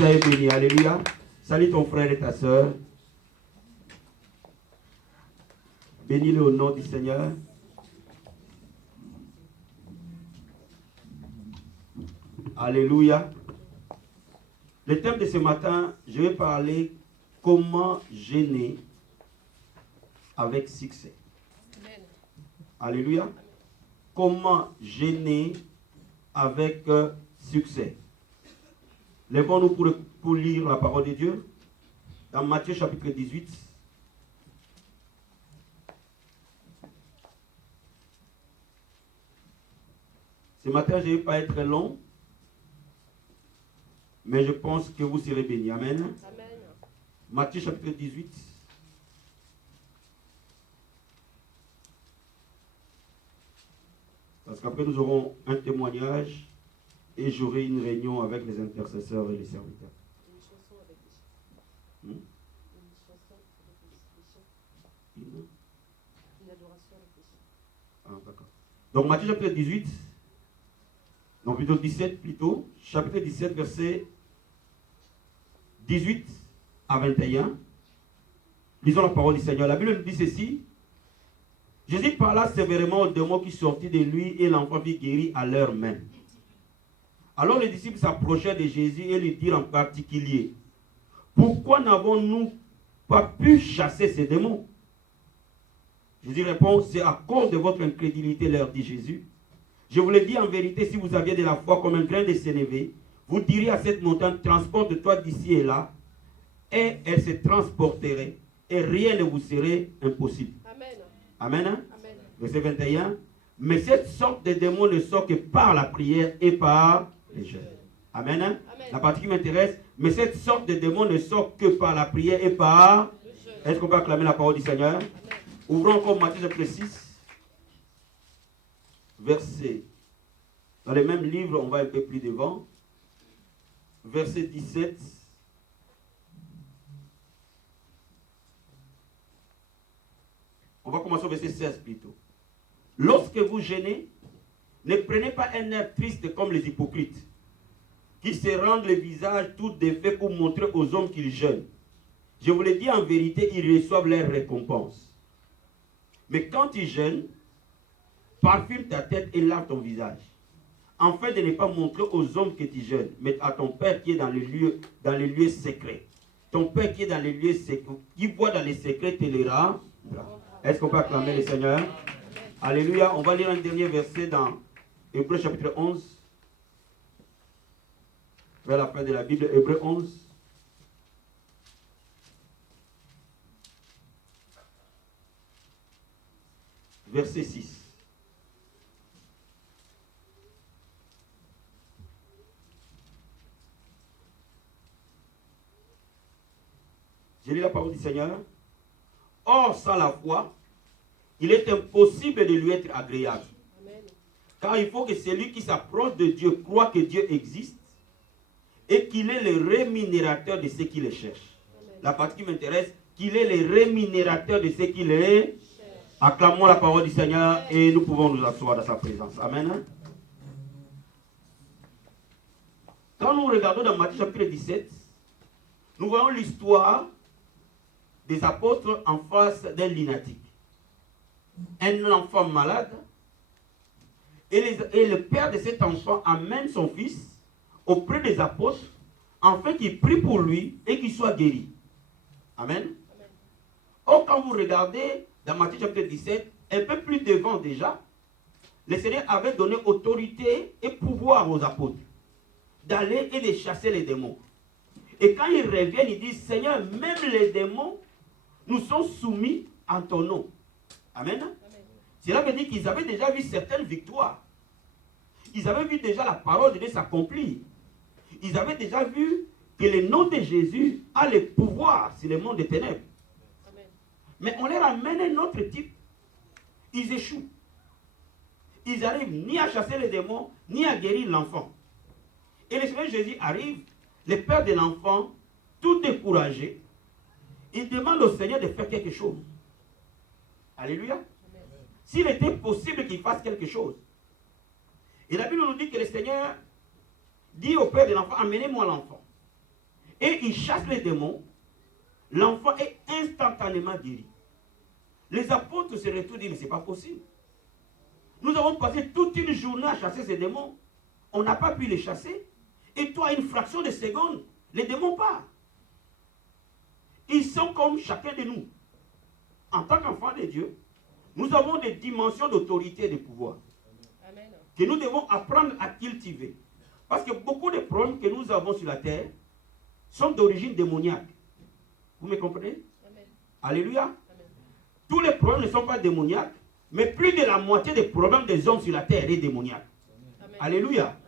Soyez béni. Alléluia. Salut ton frère et ta soeur. Bénis-le au nom du Seigneur. Alléluia. Le thème de ce matin, je vais parler comment gêner avec succès. Amen. Alléluia. Comment gêner avec succès. Lèvons-nous pour lire la parole de Dieu. Dans Matthieu chapitre 18. Ce matin, je ne vais pas être long. Mais je pense que vous serez bénis. Amen. Amen. Matthieu chapitre 18. Parce qu'après nous aurons un témoignage et j'aurai une réunion avec les intercesseurs et les serviteurs. Une chanson avec les chants. Une chanson avec les chants. Une adoration avec les chants. Ah, d'accord. Donc Matthieu chapitre 18. Non, plutôt 17 plutôt. Chapitre 17, verset 18 à 21. Lisons la parole du Seigneur. La Bible nous dit ceci. Jésus parla sévèrement aux démons qui sortit de lui et l'enfant fut guéri à l'heure même. Alors les disciples s'approchèrent de Jésus et lui dirent en particulier, pourquoi n'avons-nous pas pu chasser ces démons? Jésus répond, c'est à cause de votre incrédulité, leur dit Jésus. Je vous le dis en vérité, si vous aviez de la foi comme un grain de sénévé, vous diriez à cette montagne, transporte-toi d'ici et là, et elle se transporterait, et rien ne vous serait impossible. Amen. Amen. Amen. Verset 21. Mais cette sorte de démon ne sort que par la prière et par les jeûnes. Amen. Amen. La partie qui m'intéresse, mais cette sorte de démon ne sort que par la prière et par... Est-ce qu'on peut acclamer la parole du Seigneur? Amen. Ouvrons encore Matthieu chapitre 6. Verset, dans le même livre, on va un peu plus devant, verset 17. On va commencer au verset 16 plutôt. Lorsque vous jeûnez, ne prenez pas un air triste comme les hypocrites, qui se rendent le visage tout défait pour montrer aux hommes qu'ils jeûnent. Je vous le dis en vérité, ils reçoivent leur récompense. Mais quand ils jeûnent, parfume ta tête et lave ton visage, afin de ne pas montrer aux hommes que tu jeûnes, mais à ton Père qui est dans les lieux secrets. Ton Père qui est dans les lieux secrets, qui voit dans les secrets, te le rendra. Est-ce qu'on peut acclamer le Seigneur? Alléluia. On va lire un dernier verset dans Hébreux chapitre 11. Vers la fin de la Bible, Hébreux 11. Verset 6. Je lis la parole du Seigneur. Or, sans la foi, il est impossible de lui être agréable. Amen. Car il faut que celui qui s'approche de Dieu croit que Dieu existe et qu'il est le rémunérateur de ceux qui le cherchent. Amen. La partie qui m'intéresse, qu'il est le rémunérateur de ceux qui le cherchent. Acclamons la parole du Seigneur et nous pouvons nous asseoir dans sa présence. Amen. Quand nous regardons dans Matthieu chapitre 17, nous voyons l'histoire des apôtres en face d'un lunatique. Un enfant malade. Et le père de cet enfant amène son fils auprès des apôtres afin qu'il prie pour lui et qu'il soit guéri. Amen. Amen. Or, quand vous regardez dans Matthieu chapitre 17, un peu plus devant déjà, le Seigneur avait donné autorité et pouvoir aux apôtres d'aller et de chasser les démons. Et quand ils reviennent, ils disent, Seigneur, même les démons nous sont soumis en ton nom. Amen. Amen. Cela veut dire qu'ils avaient déjà vu certaines victoires. Ils avaient vu déjà la parole de Dieu s'accomplir. Ils avaient déjà vu que le nom de Jésus a le pouvoir sur le monde des ténèbres. Amen. Mais on leur amène un autre type. Ils échouent. Ils n'arrivent ni à chasser les démons, ni à guérir l'enfant. Et le Seigneur Jésus arrive, le père de l'enfant, tout découragé, il demande au Seigneur de faire quelque chose. Alléluia. Amen. S'il était possible qu'il fasse quelque chose. Et la Bible nous dit que le Seigneur dit au père de l'enfant, amenez-moi l'enfant. et il chasse les démons, l'enfant est instantanément guéri. Les apôtres se retournent et disent, mais ce n'est pas possible. Nous avons passé toute une journée à chasser ces démons. On n'a pas pu les chasser. Et toi, à une fraction de seconde, les démons partent. Ils sont comme chacun de nous. En tant qu'enfants de Dieu, nous avons des dimensions d'autorité et de pouvoir. Amen. Que nous devons apprendre à cultiver. Parce que beaucoup de problèmes que nous avons sur la terre sont d'origine démoniaque. Vous me comprenez? Amen. Alléluia. Amen. Tous les problèmes ne sont pas démoniaques, mais plus de la moitié des problèmes des hommes sur la terre est démoniaque. Amen. Alléluia. Amen.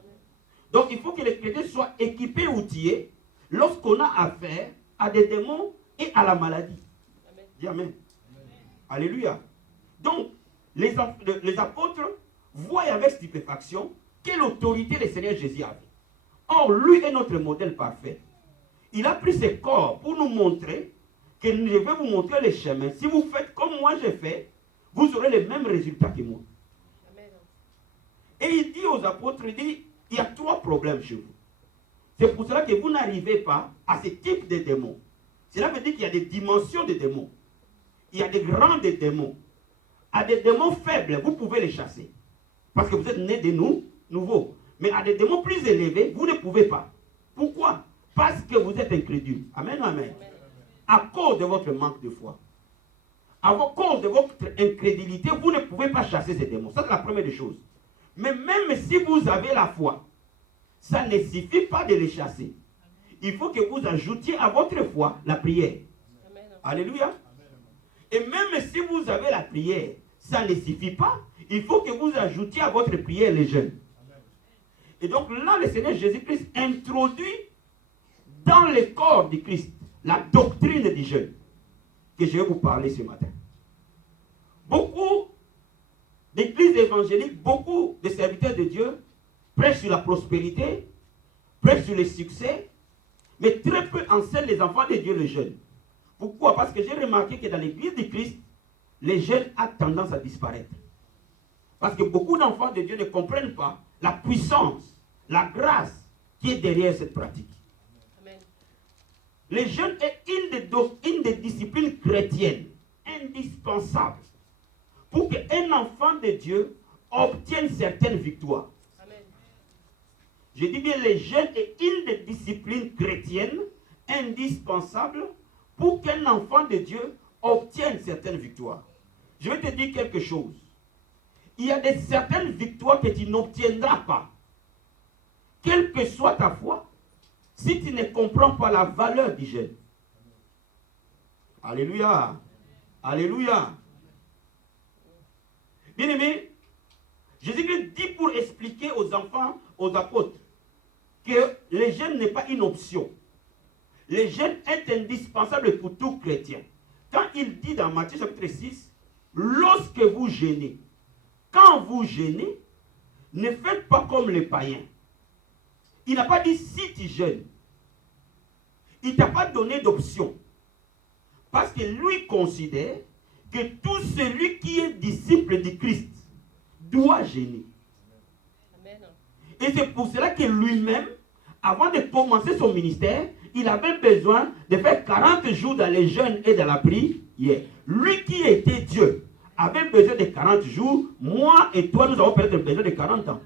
Donc il faut que les chrétiens soient équipés, outillés, lorsqu'on a affaire à des démons et à la maladie. Amen. Dis Amen. Amen. Alléluia. Donc, les apôtres voient avec stupéfaction quelle autorité le Seigneur Jésus avait. Or, lui est notre modèle parfait. Il a pris ses corps pour nous montrer que je vais vous montrer le chemin. Si vous faites comme moi j'ai fait, vous aurez les mêmes résultats que moi. Amen. Et il dit aux apôtres, il dit, il y a 3 problèmes chez vous. C'est pour cela que vous n'arrivez pas à ce type de démons. Cela veut dire qu'il y a des dimensions de démons. Il y a des grands démons. À des démons faibles, vous pouvez les chasser. Parce que vous êtes nés de nouveaux. Mais à des démons plus élevés, vous ne pouvez pas. Pourquoi? Parce que vous êtes incrédule. Amen, amen. À cause de votre manque de foi. À cause de votre incrédulité, vous ne pouvez pas chasser ces démons. Ça, c'est la première des choses. Mais même si vous avez la foi, ça ne suffit pas de les chasser. Il faut que vous ajoutiez à votre foi la prière. Amen. Alléluia. Et même si vous avez la prière, ça ne suffit pas. Il faut que vous ajoutiez à votre prière les jeûnes. Et donc là, le Seigneur Jésus-Christ introduit dans le corps du Christ la doctrine du jeûne que je vais vous parler ce matin. Beaucoup d'églises évangéliques, beaucoup de serviteurs de Dieu prêchent sur la prospérité, prêchent sur le succès, mais très peu enseignent les enfants de Dieu le jeûne. Pourquoi? Parce que j'ai remarqué que dans l'église de Christ, les jeunes ont tendance à disparaître. Parce que beaucoup d'enfants de Dieu ne comprennent pas la puissance, la grâce qui est derrière cette pratique. Amen. Le jeûne est une des disciplines chrétiennes indispensables pour qu'un enfant de Dieu obtienne certaines victoires. Amen. Je dis bien, le jeûne est une des disciplines chrétiennes indispensables pour qu'un enfant de Dieu obtienne certaines victoires. Je vais te dire quelque chose. Il y a certaines victoires que tu n'obtiendras pas. Quelle que soit ta foi, si tu ne comprends pas la valeur du jeûne. Alléluia. Alléluia. Bien-aimé, Jésus-Christ dit pour expliquer aux enfants, aux apôtres, que le jeûne n'est pas une option. Le jeûne est indispensable pour tout chrétien. Quand il dit dans Matthieu chapitre 6, lorsque vous jeûnez, quand vous jeûnez, ne faites pas comme les païens. Il n'a pas dit si tu jeûnes. Il ne t'a pas donné d'option. Parce que lui considère que tout celui qui est disciple du Christ doit jeûner. Amen. Et c'est pour cela que lui-même, avant de commencer son ministère, il avait besoin de faire 40 jours dans les jeûnes et dans la prière. Lui qui était Dieu avait besoin de 40 jours. Moi et toi, nous avons peut-être besoin de 40 ans.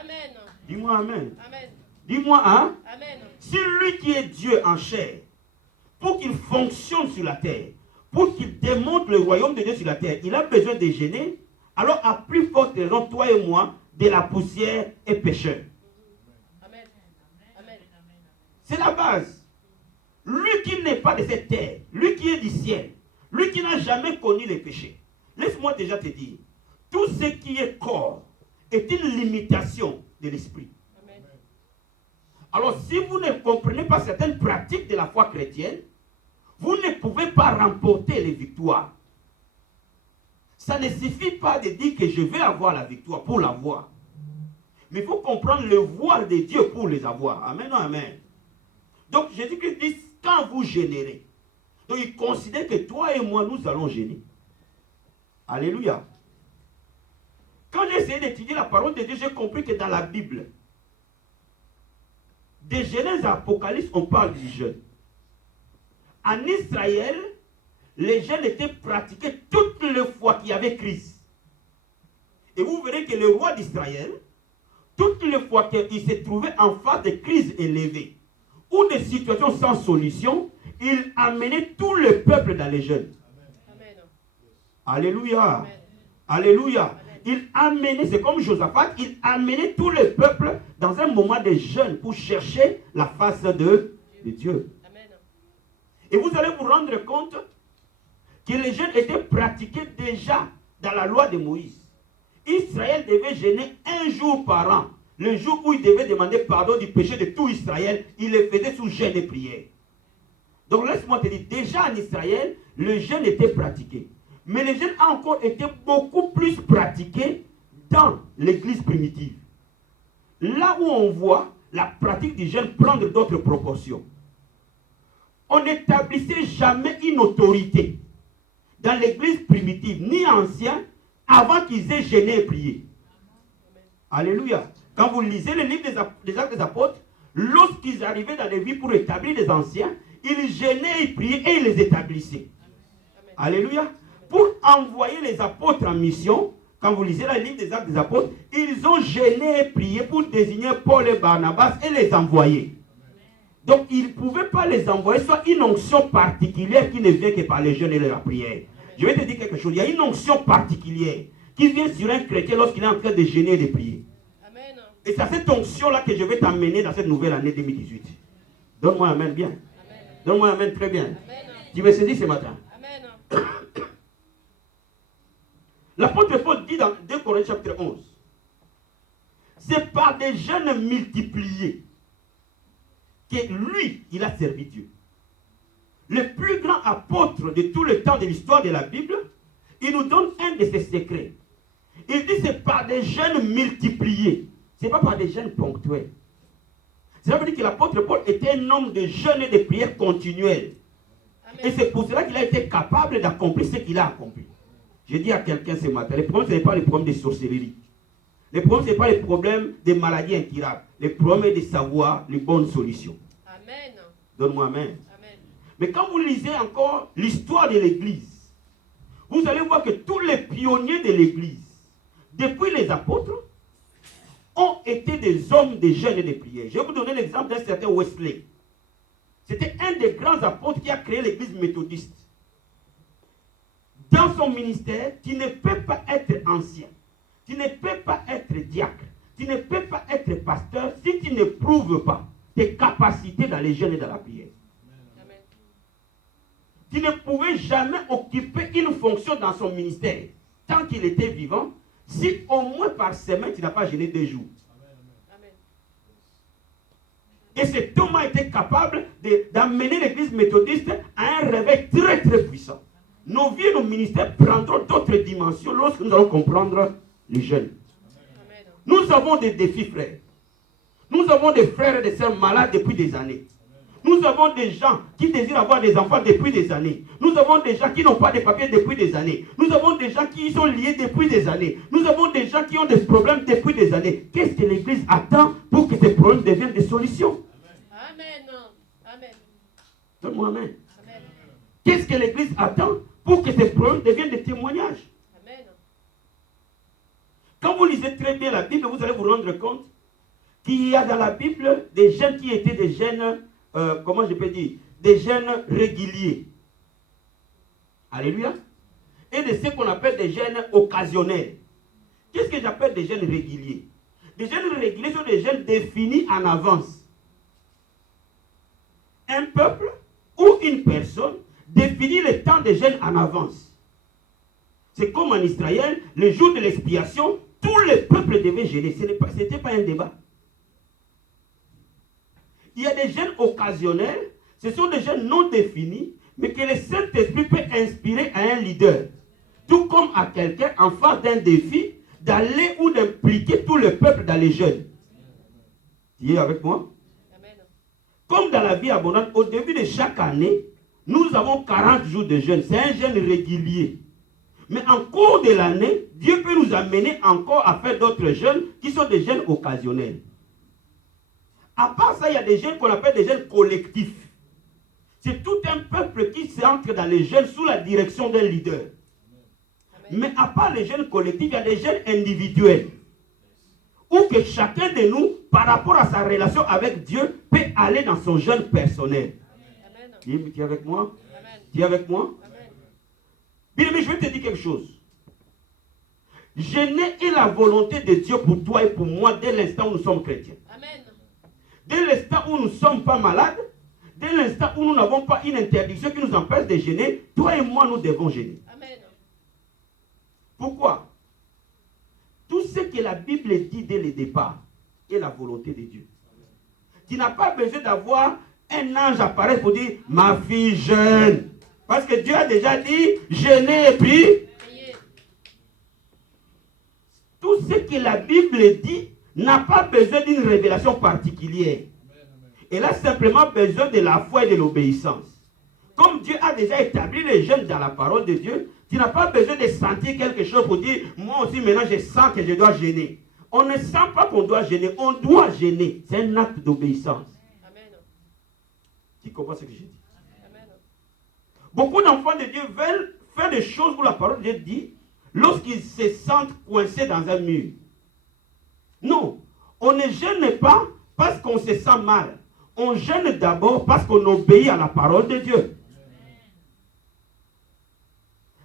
Amen. Dis-moi Amen. Amen. Dis-moi, hein? Amen. Si lui qui est Dieu en chair, pour qu'il fonctionne sur la terre, pour qu'il démontre le royaume de Dieu sur la terre, il a besoin de jeûner, alors à plus forte raison, toi et moi, de la poussière et pécheurs. Amen. Amen. C'est la base. Lui qui n'est pas de cette terre, lui qui est du ciel, lui qui n'a jamais connu les péchés. Laisse-moi déjà te dire, tout ce qui est corps est une limitation de l'esprit. Amen. Alors si vous ne comprenez pas certaines pratiques de la foi chrétienne, vous ne pouvez pas remporter les victoires. Ça ne suffit pas de dire que je vais avoir la victoire pour l'avoir. Mais il faut comprendre le voir de Dieu pour les avoir. Amen, amen. Donc Jésus-Christ dit, quand vous générez, donc il considère que toi et moi, nous allons gêner. Alléluia. Quand j'ai essayé d'étudier la parole de Dieu, j'ai compris que dans la Bible, de Genèse à Apocalypse, on parle du jeûne. En Israël, les jeûnes étaient pratiqués toutes les fois qu'il y avait crise. Et vous verrez que le roi d'Israël, toutes les fois qu'il s'est trouvé en face de crises élevées ou de situations sans solution, il amenait tout le peuple dans les jeûnes. Amen. Alléluia. Amen. Alléluia. Amen. Il amenait, c'est comme Josaphat, il amenait tout le peuple dans un moment de jeûne pour chercher la face de Dieu. Amen. Et vous allez vous rendre compte que les jeûnes étaient pratiqués déjà dans la loi de Moïse. Israël devait jeûner un jour par an. Le jour où il devait demander pardon du péché de tout Israël, il le faisait sous jeûne et prière. Donc laisse-moi te dire, déjà en Israël, le jeûne était pratiqué. Mais le jeûne a encore été beaucoup plus pratiqué dans l'église primitive. Là où on voit la pratique du jeûne prendre d'autres proportions. On n'établissait jamais une autorité dans l'église primitive, ni ancien, avant qu'ils aient jeûné et prié. Alléluia. Quand vous lisez le livre des Actes des Apôtres, lorsqu'ils arrivaient dans les villes pour établir les anciens, ils jeûnaient et priaient et ils les établissaient. Amen. Alléluia. Pour envoyer les apôtres en mission, quand vous lisez le livre des Actes des Apôtres, ils ont jeûné et prié pour désigner Paul et Barnabas et les envoyer. Donc, ils ne pouvaient pas les envoyer, soit une onction particulière qui ne vient que par les jeûnes et la prière. Je vais te dire quelque chose. Il y a une onction particulière qui vient sur un chrétien lorsqu'il est en train de jeûner et de prier. Amen. Et c'est cette onction-là que je vais t'amener dans cette nouvelle année 2018. Donne-moi un amen bien. Amen. Donne-moi un amen très bien. Amen. Tu me saisis ce matin. Amen. L'apôtre Paul dit dans 2 Corinthiens chapitre 11, c'est par des jeûnes multipliés que lui, il a servi Dieu. Le plus grand apôtre de tout le temps de l'histoire de la Bible, il nous donne un de ses secrets. Il dit c'est par des jeûnes multipliés. Ce n'est pas par des jeûnes ponctuels. Cela veut dire que l'apôtre Paul était un homme de jeûne et de prière continuelle. Et c'est pour cela qu'il a été capable d'accomplir ce qu'il a accompli. Je dis à quelqu'un ce matin, le problème ce n'est pas le problème de sorcellerie. Le problème ce n'est pas le problème des maladies incurables. Le problème est de savoir les bonnes solutions. Amen. Donne-moi amen. Amen. Mais quand vous lisez encore l'histoire de l'Église, vous allez voir que tous les pionniers de l'Église, depuis les apôtres, ont été des hommes de jeûne et de prière. Je vais vous donner l'exemple d'un certain Wesley. C'était un des grands apôtres qui a créé l'Église méthodiste. Dans son ministère, tu ne peux pas être ancien, tu ne peux pas être diacre, tu ne peux pas être pasteur si tu ne prouves pas tes capacités dans les jeûnes et dans la prière. Amen. Tu ne pouvais jamais occuper une fonction dans son ministère tant qu'il était vivant, si au moins par semaine tu n'as pas jeûné 2 jours. Amen. Et cet homme a été capable d'amener l'église méthodiste à un réveil très très puissant. Nos vies et nos ministères prendront d'autres dimensions lorsque nous allons comprendre les jeunes. Amen. Nous avons des défis, frères. Nous avons des frères et des sœurs malades depuis des années. Nous avons des gens qui désirent avoir des enfants depuis des années. Nous avons des gens qui n'ont pas de papiers depuis des années. Nous avons des gens qui sont liés depuis des années. Nous avons des gens qui ont des problèmes depuis des années. Qu'est-ce que l'Église attend pour que ces problèmes deviennent des solutions? Amen. Amen. Donne-moi amen. Amen. Qu'est-ce que l'Église attend pour que ces problèmes deviennent des témoignages? Amen. Quand vous lisez très bien la Bible, vous allez vous rendre compte qu'il y a dans la Bible des jeunes qui étaient des jeunes, comment je peux dire, des jeunes réguliers. Alléluia. Et de ce qu'on appelle des jeunes occasionnels. Qu'est-ce que j'appelle des jeunes réguliers? Des jeunes réguliers sont des jeunes définis en avance. Un peuple ou une personne définit le temps des jeûnes en avance. C'est comme en Israël, le jour de l'expiation, tout le peuple devait jeûner. Ce n'était pas un débat. Il y a des jeûnes occasionnels, ce sont des jeûnes non définis, mais que le Saint-Esprit peut inspirer à un leader, tout comme à quelqu'un en face d'un défi, d'aller ou d'impliquer tout le peuple dans les jeûnes. Tu es avec moi? Amen. Comme dans la vie abondante, au début de chaque année, nous avons 40 jours de jeûne. C'est un jeûne régulier. Mais en cours de l'année, Dieu peut nous amener encore à faire d'autres jeûnes qui sont des jeûnes occasionnels. À part ça, il y a des jeûnes qu'on appelle des jeûnes collectifs. C'est tout un peuple qui s'entre dans les jeûnes sous la direction d'un leader. Mais à part les jeûnes collectifs, il y a des jeûnes individuels. Où que chacun de nous, par rapport à sa relation avec Dieu, peut aller dans son jeûne personnel. Tu es avec moi? Tu es avec moi? Bien, mais je vais te dire quelque chose. Jeûner est la volonté de Dieu pour toi et pour moi dès l'instant où nous sommes chrétiens. Dès l'instant où nous ne sommes pas malades, dès l'instant où nous n'avons pas une interdiction qui nous empêche de jeûner, toi et moi, nous devons jeûner. Pourquoi? Tout ce que la Bible dit dès le départ est la volonté de Dieu. Tu n'as pas besoin d'avoir un ange apparaître pour dire « Ma fille jeûne ». Parce que Dieu a déjà dit « Jeûnez et puis ». Tout ce que la Bible dit n'a pas besoin d'une révélation particulière. Elle a simplement besoin de la foi et de l'obéissance. Comme Dieu a déjà établi les jeûnes dans la parole de Dieu, tu n'as pas besoin de sentir quelque chose pour dire, moi aussi maintenant je sens que je dois jeûner. On ne sent pas qu'on doit jeûner, on doit jeûner. C'est un acte d'obéissance. Qui comprend ce que j'ai dit? Amen. Beaucoup d'enfants de Dieu veulent faire des choses où la parole de Dieu dit, lorsqu'ils se sentent coincés dans un mur. Non, on ne jeûne pas parce qu'on se sent mal. On jeûne d'abord parce qu'on obéit à la parole de Dieu.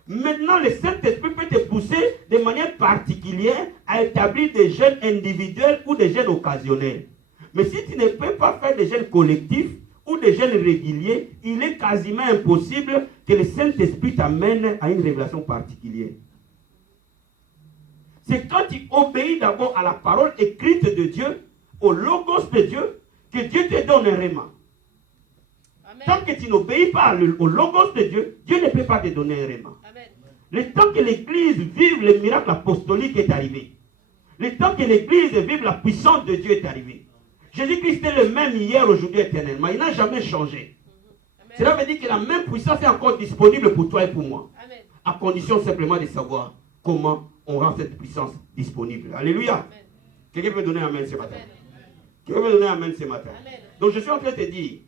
Maintenant, le Saint-Esprit peut te pousser de manière particulière à établir des jeûnes individuels ou des jeûnes occasionnels. Mais si tu ne peux pas faire des jeûnes collectifs ou des jeûnes réguliers, il est quasiment impossible que le Saint-Esprit t'amène à une révélation particulière. C'est quand tu obéis d'abord à la parole écrite de Dieu, au logos de Dieu, que Dieu te donne un réma. Tant que tu n'obéis pas au logos de Dieu, Dieu ne peut pas te donner un réma. Le temps que l'Église vive le miracle apostolique est arrivé. Le temps que l'Église vive la puissance de Dieu est arrivé. Jésus-Christ est le même hier, aujourd'hui, éternellement. Il n'a jamais changé. Amen. Cela veut dire que la même puissance est encore disponible pour toi et pour moi. Amen. À condition simplement de savoir comment on rend cette puissance disponible. Alléluia. Quelqu'un peut donner amen ce matin? Quelqu'un peut donner amen ce matin? Amen. Donc je suis en train de te dire,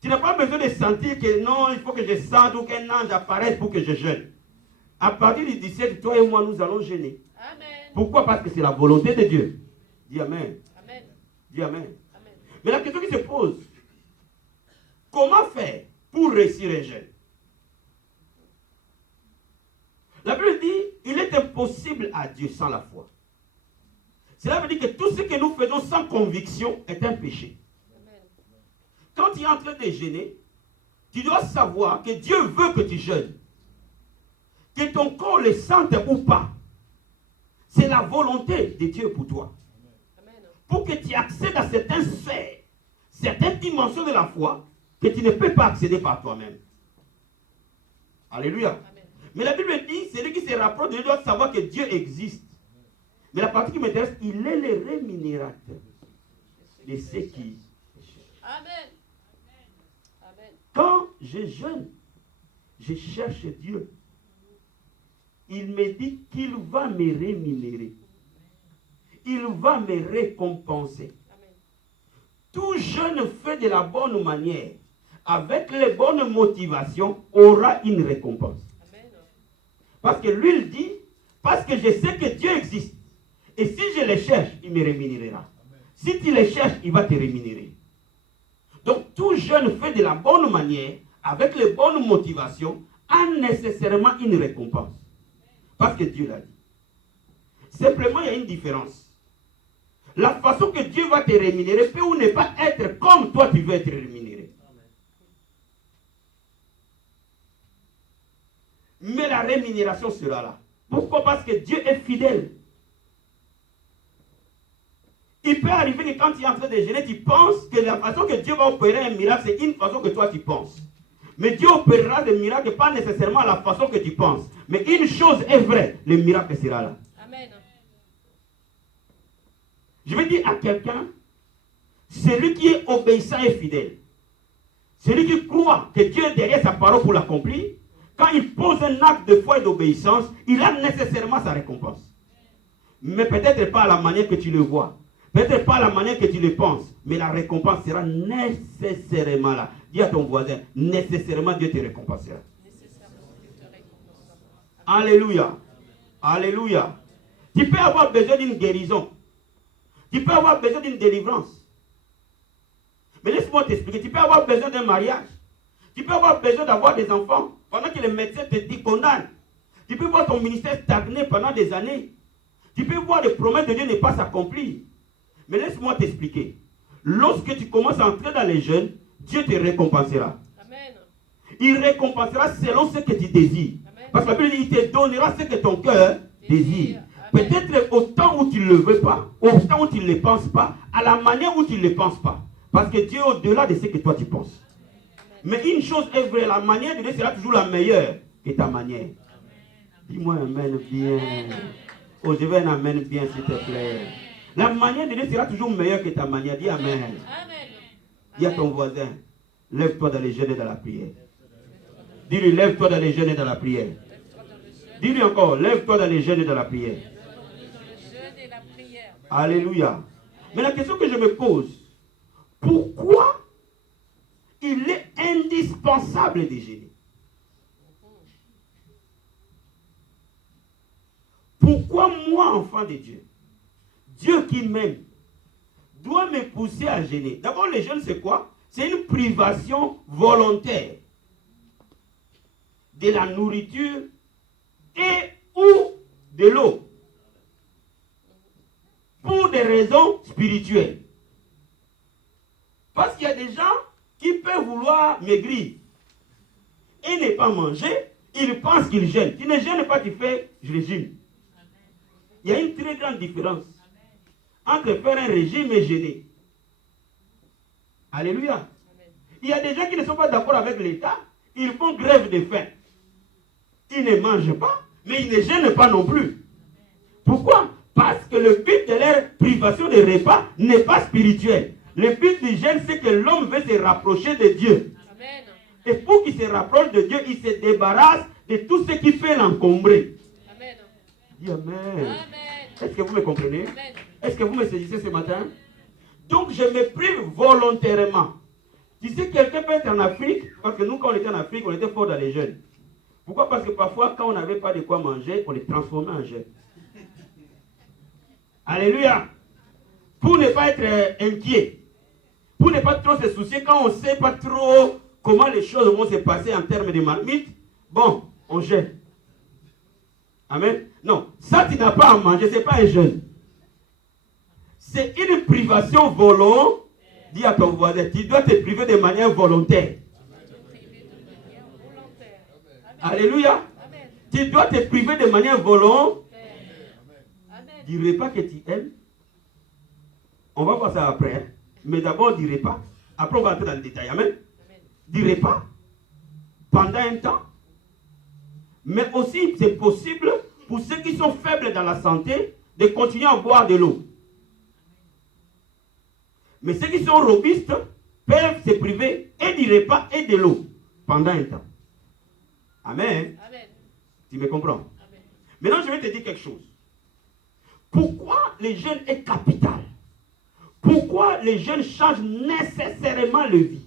tu n'as pas besoin de sentir que non, il faut que je sente ou qu'un ange apparaisse pour que je jeûne. À partir du 17, toi et moi, nous allons jeûner. Amen. Pourquoi? Parce que c'est la volonté de Dieu. Dis amen. Amen. Dis amen. Amen. Mais la question qui se pose, comment faire pour réussir un jeûne? La Bible dit, il est impossible à Dieu sans la foi. Cela veut dire que tout ce que nous faisons sans conviction est un péché. Amen. Quand tu es en train de jeûner, tu dois savoir que Dieu veut que tu jeûnes. Que ton corps le sente ou pas. C'est la volonté de Dieu pour toi. Amen. Pour que tu accèdes à certaines sphères, certaines dimensions de la foi que tu ne peux pas accéder par toi-même. Alléluia. Amen. Mais la Bible dit, celui qui se rapproche de Dieu doit savoir que Dieu existe. Mais la partie qui m'intéresse, il est le rémunérateur de ceux qui cherchent. Amen. Amen. Quand je jeûne, je cherche Dieu. Il me dit qu'il va me rémunérer. Il va me récompenser. Amen. Tout jeune fait de la bonne manière, avec les bonnes motivations, aura une récompense. Amen. Parce que lui, il dit, parce que je sais que Dieu existe. Et si je le cherche, il me rémunérera. Amen. Si tu le cherches, il va te rémunérer. Donc, tout jeune fait de la bonne manière, avec les bonnes motivations, a nécessairement une récompense. Parce que Dieu l'a dit. Simplement, il y a une différence. La façon que Dieu va te rémunérer peut ou ne pas être comme toi tu veux être rémunéré. Mais la rémunération sera là. Pourquoi? Parce que Dieu est fidèle. Il peut arriver que quand tu es en train de jeûner, tu penses que la façon que Dieu va opérer un miracle, c'est une façon que toi tu penses. Mais Dieu opérera des miracles pas nécessairement à la façon que tu penses. Mais une chose est vraie, le miracle sera là. Amen. Je vais dire à quelqu'un, celui qui est obéissant et fidèle, celui qui croit que Dieu est derrière sa parole pour l'accomplir, quand il pose un acte de foi et d'obéissance, il a nécessairement sa récompense. Mais peut-être pas à la manière que tu le vois. Peut-être pas la manière que tu le penses, mais la récompense sera nécessairement là. Dis à ton voisin, nécessairement Dieu te récompensera. Alléluia. Alléluia. Tu peux avoir besoin d'une guérison. Tu peux avoir besoin d'une délivrance. Mais laisse-moi t'expliquer. Tu peux avoir besoin d'un mariage. Tu peux avoir besoin d'avoir des enfants. Pendant que le médecin te dit condamne. Tu peux voir ton ministère stagner pendant des années. Tu peux voir les promesses de Dieu ne pas s'accomplir. Mais laisse-moi t'expliquer. Lorsque tu commences à entrer dans les jeûnes, Dieu te récompensera. Amen. Il récompensera selon ce que tu désires. Amen. Parce que la Bible dit, il te donnera ce que ton cœur désire. Peut-être au temps où tu ne le veux pas, au temps où tu ne le penses pas, à la manière où tu ne le penses pas. Parce que Dieu est au-delà de ce que toi tu penses. Amen. Mais une chose est vraie, la manière de Dieu sera toujours la meilleure que ta manière. Dis-moi amen bien. Amen. Oh, je veux un amen bien, s'il te plaît. La manière de Dieu sera toujours meilleure que ta manière. Dis amen. Amen. Dis à ton voisin, lève-toi dans les jeûnes et dans la prière. Dis-lui, lève-toi dans les jeûnes et dans la prière. Dis-lui encore, lève-toi dans les jeûnes et dans la prière. Alléluia. Mais la question que je me pose, pourquoi il est indispensable de jeûner? Pourquoi moi, enfant de Dieu, Dieu qui m'aime, doit me pousser à jeûner? D'abord, le jeûne, c'est quoi? C'est une privation volontaire de la nourriture et ou de l'eau. Pour des raisons spirituelles. Parce qu'il y a des gens qui peuvent vouloir maigrir et ne pas manger, ils pensent qu'ils jeûnent. Tu ne jeûnes pas, tu fais régime. Il y a une très grande différence entre faire un régime et jeûner. Alléluia. Il y a des gens qui ne sont pas d'accord avec l'État, ils font grève de faim. Ils ne mangent pas, mais ils ne jeûnent pas non plus. Pourquoi? Parce que le but de leur privation de repas n'est pas spirituel. Le but du jeûne, c'est que l'homme veut se rapprocher de Dieu. Amen. Et pour qu'il se rapproche de Dieu, il se débarrasse de tout ce qui peut l'encombrer. Amen. Dis amen. Amen. Est-ce que vous me comprenez? Amen. Est-ce que vous me saisissez ce matin? Donc je me prive volontairement. Tu sais, quelqu'un peut être en Afrique, parce que nous, quand on était en Afrique, on était fort dans les jeûnes. Pourquoi? Parce que parfois, quand on n'avait pas de quoi manger, on les transformait en jeûne. Alléluia. Pour ne pas être inquiet. Pour ne pas trop se soucier quand on ne sait pas trop comment les choses vont se passer en termes de marmite. Bon, on jeûne. Amen. Non, ça tu n'as pas à manger, ce n'est pas un jeûne. C'est une privation volontaire. Dis à ton voisin, tu dois te priver de manière volontaire. Alléluia. Amen. Tu dois te priver de manière volontaire. Du repas que tu aimes. On va voir ça après. Hein? Mais d'abord du repas. Après on va entrer dans le détail. Amen. Amen. Du repas. Pendant un temps. Mais aussi c'est possible pour ceux qui sont faibles dans la santé de continuer à boire de l'eau. Mais ceux qui sont robustes peuvent se priver et du repas et de l'eau pendant un temps. Amen. Amen. Tu me comprends? Amen. Maintenant, je vais te dire quelque chose. Pourquoi le jeûne est capital? Pourquoi le jeûne change nécessairement le vie?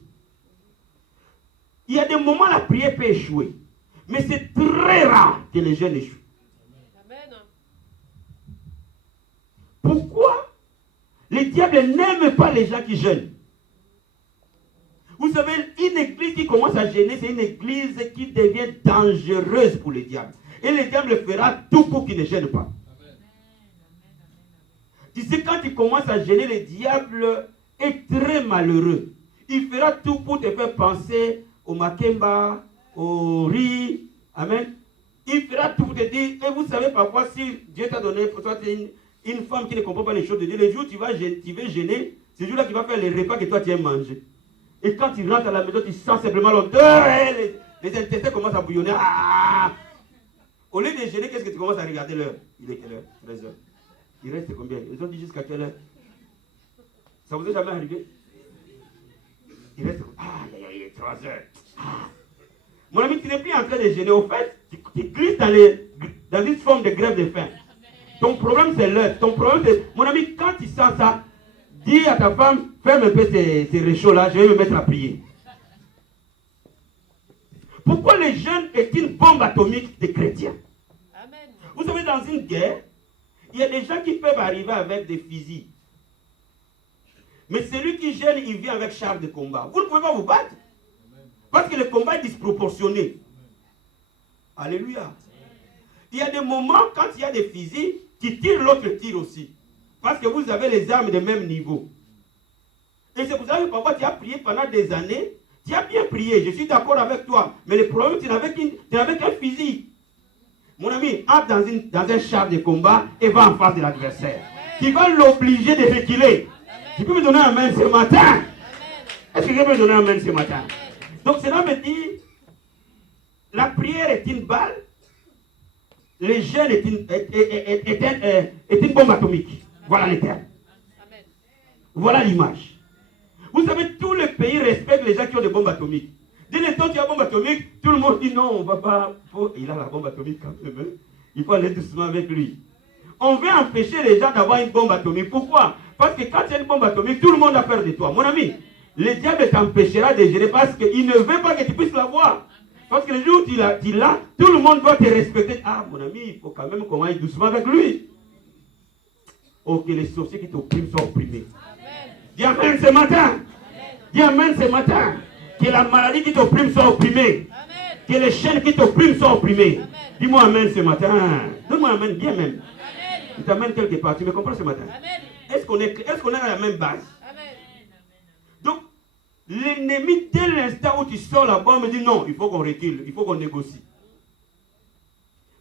Il y a des moments où la prière peut échouer. Mais c'est très rare que le jeûne échoue. Amen. Pourquoi? Le diable n'aime pas les gens qui jeûnent. Vous savez, une église qui commence à jeûner, c'est une église qui devient dangereuse pour le diable. Et le diable fera tout pour qu'il ne jeûne pas. Amen. Tu sais, quand tu commences à jeûner, le diable est très malheureux. Il fera tout pour te faire penser au makemba, au riz. Amen. Il fera tout pour te dire, et vous savez parfois, si Dieu t'a donné, pour toi, une femme qui ne comprend pas les choses de Dieu, le jour où tu vas jeûner, c'est le jour-là qu'il va faire les repas que toi tu aimes manger. Et quand tu rentres à la maison, tu sens simplement l'odeur, les intestins commencent à bouillonner. Ah! Au lieu de jeûner, qu'est-ce que tu commences à regarder l'heure? Il est quelle heure? 13 heures. Il reste combien? Ils ont dit jusqu'à quelle heure? Ça vous est jamais arrivé? Il reste... Ah, il est 3 heures. Ah. Mon ami, tu n'es plus en train de jeûner. Au fait, tu glisses dans une forme de grève de faim. Ton problème, c'est l'heure. Ton problème, c'est... Mon ami, quand tu sens ça, Dis à ta femme, ferme un peu tes réchauds là, je vais me mettre à prier. Pourquoi les jeunes est une bombe atomique des chrétiens? Amen. Vous savez, dans une guerre, il y a des gens qui peuvent arriver avec des fusils. Mais celui qui gêne, il vient avec char de combat. Vous ne pouvez pas vous battre. Parce que le combat est disproportionné. Alléluia. Il y a des moments, quand il y a des fusils, qui tirent, l'autre tire aussi. Parce que vous avez les armes de même niveau. Et c'est pour ça que parfois tu as prié pendant des années. Tu as bien prié, je suis d'accord avec toi. Mais le problème, tu n'avais qu'un fusil. Mon ami, entre dans un char de combat et va en face de l'adversaire. Tu vas l'obliger de reculer. Tu peux me donner un main ce matin? Est-ce que je peux me donner un main ce matin? Donc cela me dit, la prière est une balle. Le jeûne est une bombe atomique. Voilà le terme. Voilà l'image. Vous savez, tous les pays respectent les gens qui ont des bombes atomiques. Dès le temps qu'il y a une bombe atomique, tout le monde dit non, on ne va pas. Il a la bombe atomique quand même. Il faut aller doucement avec lui. On veut empêcher les gens d'avoir une bombe atomique. Pourquoi? Parce que quand il y a une bombe atomique, tout le monde a peur de toi. Mon ami, le diable t'empêchera de gérer parce qu'il ne veut pas que tu puisses l'avoir. Parce que le jour où tu l'as, tout le monde doit te respecter. Ah, mon ami, il faut quand même qu'on aille doucement avec lui. Oh, que les sorciers qui t'oppriment soient opprimés. Dis amen ce matin. Dis amen ce matin. Que la maladie qui t'opprime soit opprimée. Amen. Que les chaînes qui t'oppriment soient opprimées. Dis-moi amen ce matin. Donne-moi amen bien même. Tu t'amènes quelque part. Tu me comprends ce matin? Est-ce qu'on est à la même base? Amen. Donc, l'ennemi, dès l'instant où tu sors la bombe, dit non, il faut qu'on recule, il faut qu'on négocie.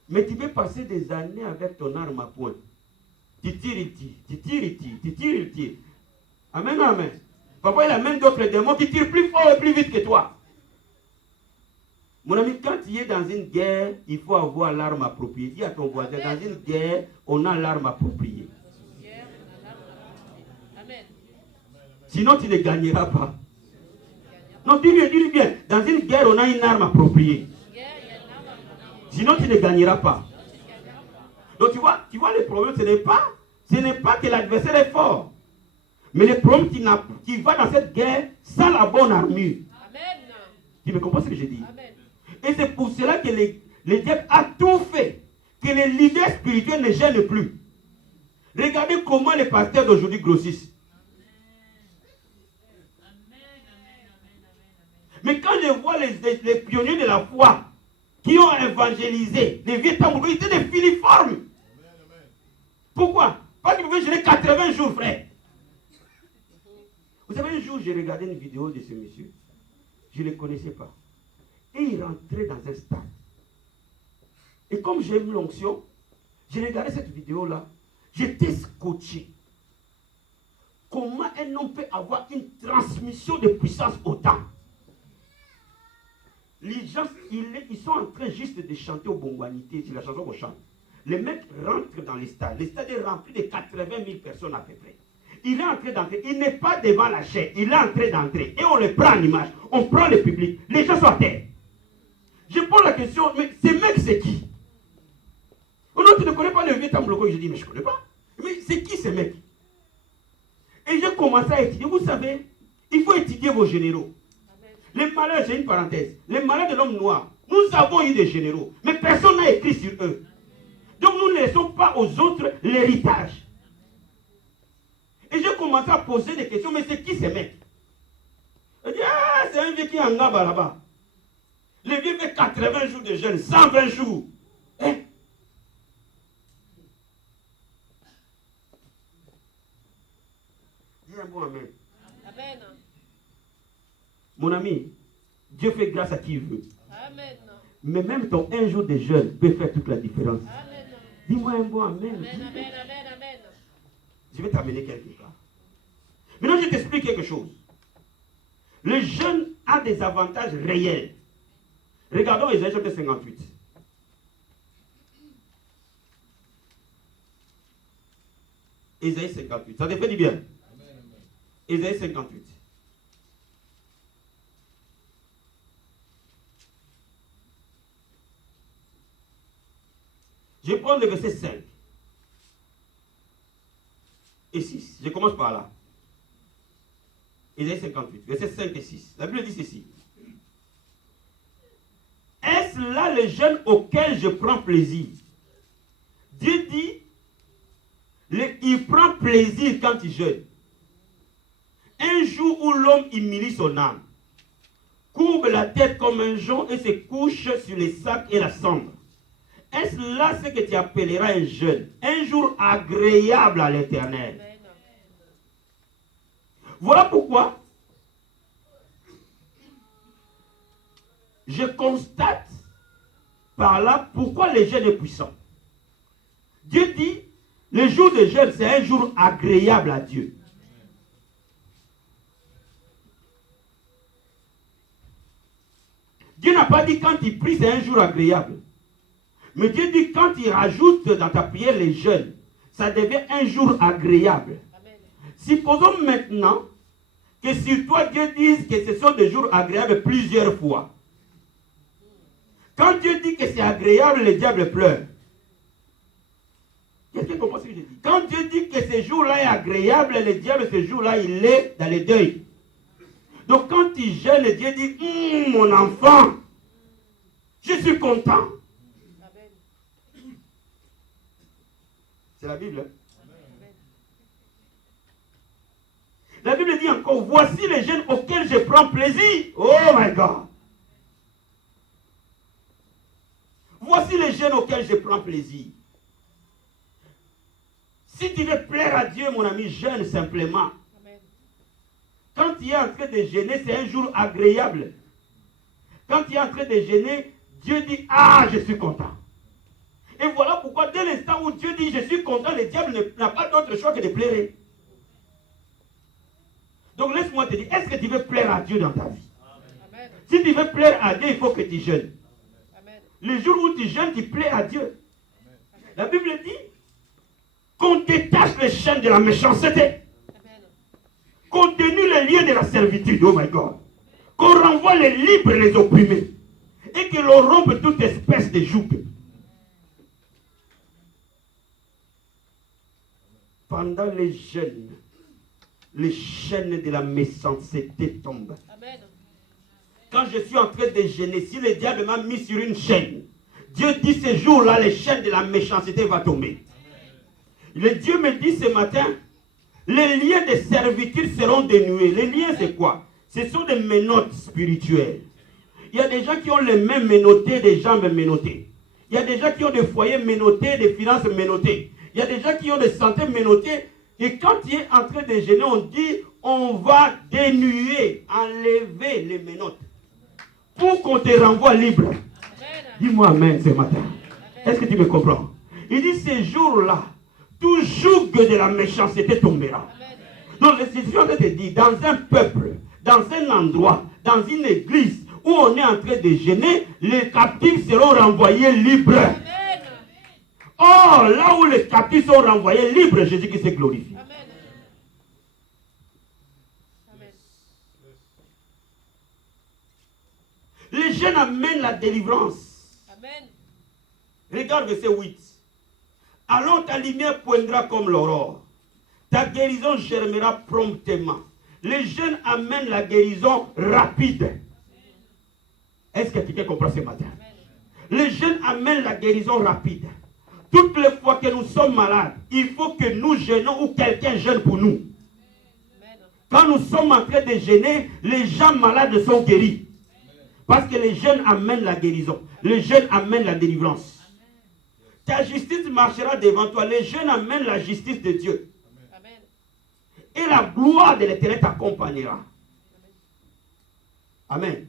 Mais tu peux passer des années avec ton arme à poing. Tu tires, il tire. Tu tires, il tire. Tu tires, il tire. Amen, amen. Parfois, il amène d'autres démons qui tirent plus fort et plus vite que toi. Mon ami, quand tu es dans une guerre, il faut avoir l'arme appropriée. Dis à ton voisin, dans une guerre, on a l'arme appropriée. Sinon, tu ne gagneras pas. Non, dis-lui bien. Dans une guerre, on a une arme appropriée. Sinon, tu ne gagneras pas. Donc, tu vois le problème, ce n'est pas que l'adversaire est fort. Mais le problème, qui va dans cette guerre sans la bonne armure. Amen. Tu me comprends ce que je dis? Amen. Et c'est pour cela que le diable a tout fait. Que les leaders spirituels ne gênent plus. Regardez comment les pasteurs d'aujourd'hui grossissent. Mais quand je vois les pionniers de la foi qui ont évangélisé, les vieux tambours, ils étaient des filiformes. Pourquoi? Parce qu'ils pouvaient gérer 80 jours, frère. Vous savez, un jour, j'ai regardé une vidéo de ce monsieur. Je ne le connaissais pas. Et il rentrait dans un stade. Et comme j'aime l'onction, j'ai regardé cette vidéo-là. J'étais scotché. Comment un homme peut avoir une transmission de puissance autant? Les gens, ils sont en train juste de chanter au Bongwanité, c'est la chanson qu'on chante. Les mecs rentrent dans les stades. Les stades est rempli de 80 000 personnes à peu près. Il est en train d'entrer. Il n'est pas devant la chair. Il est en train d'entrer. Et on le prend en image. On prend le public. Les gens sont à terre. Je pose la question, mais ces mecs, c'est qui? Oh non, tu ne connais pas le vieux Tambloko. Je dis, mais je ne connais pas. Mais c'est qui ces mecs? Et j'ai commencé à étudier. Vous savez, il faut étudier vos généraux. Les malheurs, j'ai une parenthèse. Les malheurs de l'homme noir. Nous avons eu des généraux. Mais personne n'a écrit sur eux. Donc nous ne laissons pas aux autres l'héritage. Et j'ai commencé à poser des questions. Mais c'est qui ces mecs? Je dis, ah, c'est un vieux qui est en Ngaba là-bas. Le vieux fait 80 jours de jeûne, 120 jours. Hein? Dis un bon amen. Amen. Mon ami, Dieu fait grâce à qui il veut. Amen. Mais même ton un jour de jeûne peut faire toute la différence. Amen. Dis-moi un bon amen. Amen, amen, amen, amen. Je vais t'amener quelque part. Maintenant, je t'explique quelque chose. Le jeûne a des avantages réels. Regardons Ésaïe chapitre 58. Ésaïe 58. Ça te fait du bien. Ésaïe 58. Je vais prendre le verset 5 et 6. Je commence par là. Ésaïe 58, versets 5 et 6. La Bible dit ceci. Est-ce là le jeûne auquel je prends plaisir? Dieu dit, il prend plaisir quand il jeûne. Un jour où l'homme humilie son âme, courbe la tête comme un jonc et se couche sur les sacs et la cendre. Est-ce là ce que tu appelleras un jeûne? Un jour agréable à l'Éternel. Voilà pourquoi je constate par là pourquoi le jeûne est puissant. Dieu dit, le jour de jeûne, c'est un jour agréable à Dieu. Dieu n'a pas dit quand il prie, c'est un jour agréable. Mais Dieu dit quand il rajoute dans ta prière les jeûnes, ça devient un jour agréable. Amen. Supposons maintenant que sur toi, Dieu dise que ce sont des jours agréables plusieurs fois. Quand Dieu dit que c'est agréable, le diable pleure. Qu'est-ce que tu comprends ce que je dis? Quand Dieu dit que ce jour-là est agréable, le diable, ce jour-là, il est dans le deuil. Donc quand il jeûne, Dieu dit, mon enfant, je suis content. C'est la Bible. Hein? La Bible dit encore, voici les jeûnes auxquels je prends plaisir. Oh my God. Voici les jeûnes auxquels je prends plaisir. Si tu veux plaire à Dieu, mon ami, jeûne simplement. Amen. Quand tu es en train de jeûner, c'est un jour agréable. Quand tu es en train de jeûner, Dieu dit, ah, je suis content. Et voilà pourquoi, dès l'instant où Dieu dit, je suis content, le diable n'a pas d'autre choix que de pleurer. Donc laisse-moi te dire, est-ce que tu veux plaire à Dieu dans ta vie? Amen. Si tu veux plaire à Dieu, il faut que tu jeûnes. Amen. Le jour où tu jeûnes, tu plais à Dieu. Amen. La Bible dit qu'on détache les chaînes de la méchanceté. Amen. Qu'on dénue les liens de la servitude. Oh my God. Qu'on renvoie les libres et les opprimés. Et que l'on rompe toute espèce de joug. Pendant les jeûnes, les chaînes de la méchanceté tombent. Amen. Quand je suis en train de jeûner, si le diable m'a mis sur une chaîne, Dieu dit ce jour-là, les chaînes de la méchanceté vont tomber. Le Dieu me dit ce matin, les liens de servitude seront dénoués. Les liens, c'est quoi? Ce sont des menottes spirituelles. Il y a des gens qui ont les mains menottées, des jambes menottées. Il y a des gens qui ont des foyers menottés, des finances menottées. Il y a des gens qui ont des santé menottées. Et quand tu es en train de jeûner, on dit, on va dénuer, enlever les menottes. Pour qu'on te renvoie libre. Dis-moi amen ce matin. Est-ce que tu me comprends? Il dit, ces jours-là, tout joug de la méchanceté tombera. Donc, c'est ce que je te dis, dans un peuple, dans un endroit, dans une église, où on est en train de jeûner, les captifs seront renvoyés libres. Or, là où les captifs sont renvoyés libres, Jésus qui se glorifie. Amen. Amen. Les jeûnes amènent la délivrance. Amen. Regarde verset 8. Alors ta lumière poindra comme l'aurore. Ta guérison germera promptement. Les jeûnes amènent la guérison rapide. Est-ce que quelqu'un comprend ce matin? Amen. Les jeûnes amènent la guérison rapide. Toutes les fois que nous sommes malades, il faut que nous jeûnons ou quelqu'un jeûne pour nous. Quand nous sommes en train de jeûner, les gens malades sont guéris. Parce que les jeûnes amènent la guérison. Les jeûnes amènent la délivrance. Ta justice marchera devant toi. Les jeûnes amènent la justice de Dieu. Et la gloire de l'Éternel t'accompagnera. Amen.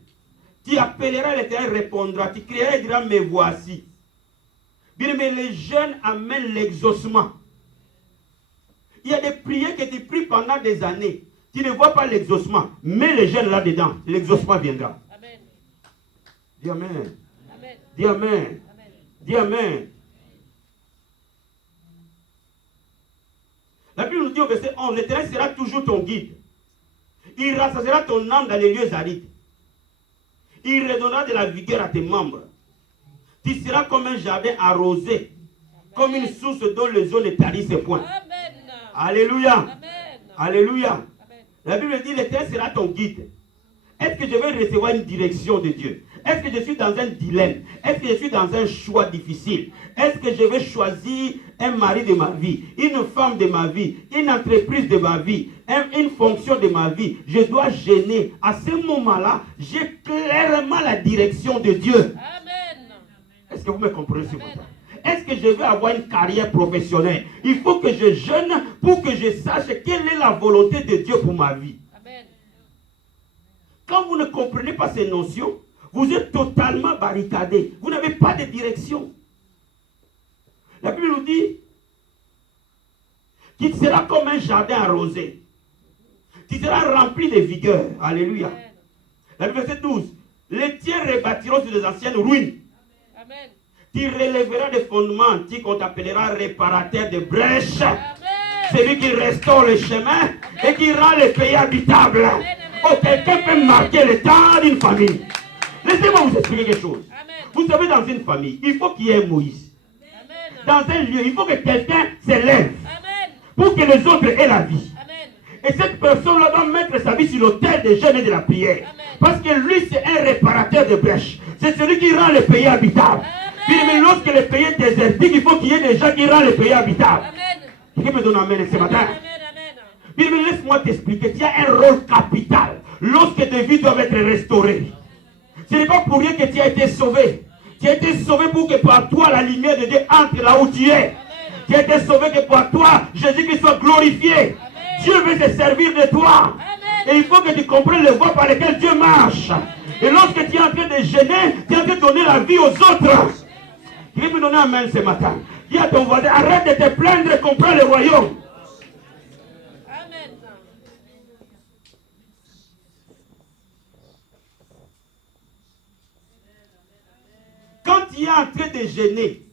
Tu appelleras, l'Éternel répondra. Tu crieras et diras, me voici. Bien, mais les jeûnes amènent l'exaucement. Il y a des prières que tu pries pendant des années. Tu ne vois pas l'exaucement. Mets les jeûnes là-dedans. L'exaucement viendra. Amen. Dis amen. Amen. Dis amen. Amen. Dis amen. La Bible nous dit au verset 11, l'Éternel sera toujours ton guide. Il rassasiera ton âme dans les lieux arides. Il redonnera de la vigueur à tes membres. Tu seras comme un jardin arrosé, amen, comme une source dont les eaux ne tarissent point. Amen. Alléluia. Amen. Alléluia. Amen. La Bible dit, l'Éternel sera ton guide. Est-ce que je vais recevoir une direction de Dieu? Est-ce que je suis dans un dilemme? Est-ce que je suis dans un choix difficile? Est-ce que je vais choisir un mari de ma vie, une femme de ma vie, une entreprise de ma vie, une fonction de ma vie? Je dois gêner. À ce moment-là, j'ai clairement la direction de Dieu. Amen. Est-ce que vous me comprenez ce matin? Est-ce que je vais avoir une carrière professionnelle? Il faut que je jeûne pour que je sache quelle est la volonté de Dieu pour ma vie. Amen. Quand vous ne comprenez pas ces notions, vous êtes totalement barricadé. Vous n'avez pas de direction. La Bible nous dit qu'il sera comme un jardin arrosé, qui sera rempli de vigueur. Alléluia. Amen. La Bible verset 12. Les tiens rebâtiront sur les anciennes ruines. Amen. Tu relèveras des fondements antiques, on t'appellera réparateur de brèches. Amen. Celui qui restaure le chemin et qui rend le pays habitable. Amen. Oh, quelqu'un peut marquer le temps d'une famille. Laissez-moi vous expliquer quelque chose. Amen. Vous savez, dans une famille, il faut qu'il y ait un Moïse. Amen. Dans un lieu, il faut que quelqu'un s'élève Amen. pour que les autres aient la vie. Amen. Et cette personne-là doit mettre sa vie sur l'autel des jeûnes et de la prière. Amen. Parce que lui, c'est un réparateur de brèches. C'est celui qui rend le pays habitable. Puis, mais lorsque le pays est désertique, il faut qu'il y ait des gens qui rendent le pays habitable. Amen. Qui me donne amen ce matin? Amen. Amen. Puis, mais laisse-moi t'expliquer. Il y a un rôle capital lorsque des vies doivent être restaurées. Ce n'est pas pour rien que tu as été sauvé. Tu as été sauvé pour que par toi la lumière de Dieu entre là où tu es. Tu as été sauvé que par toi Jésus-Christ soit glorifié. Amen. Dieu veut se servir de toi. Amen. Et il faut que tu comprennes le voie par lequel Dieu marche. Et lorsque tu es en train de gêner, tu es en train de donner la vie aux autres. Qui veut me donner amen ce matin? Dis à ton voisin, arrête de te plaindre et comprends le royaume. Amen. Quand tu es en train de gêner,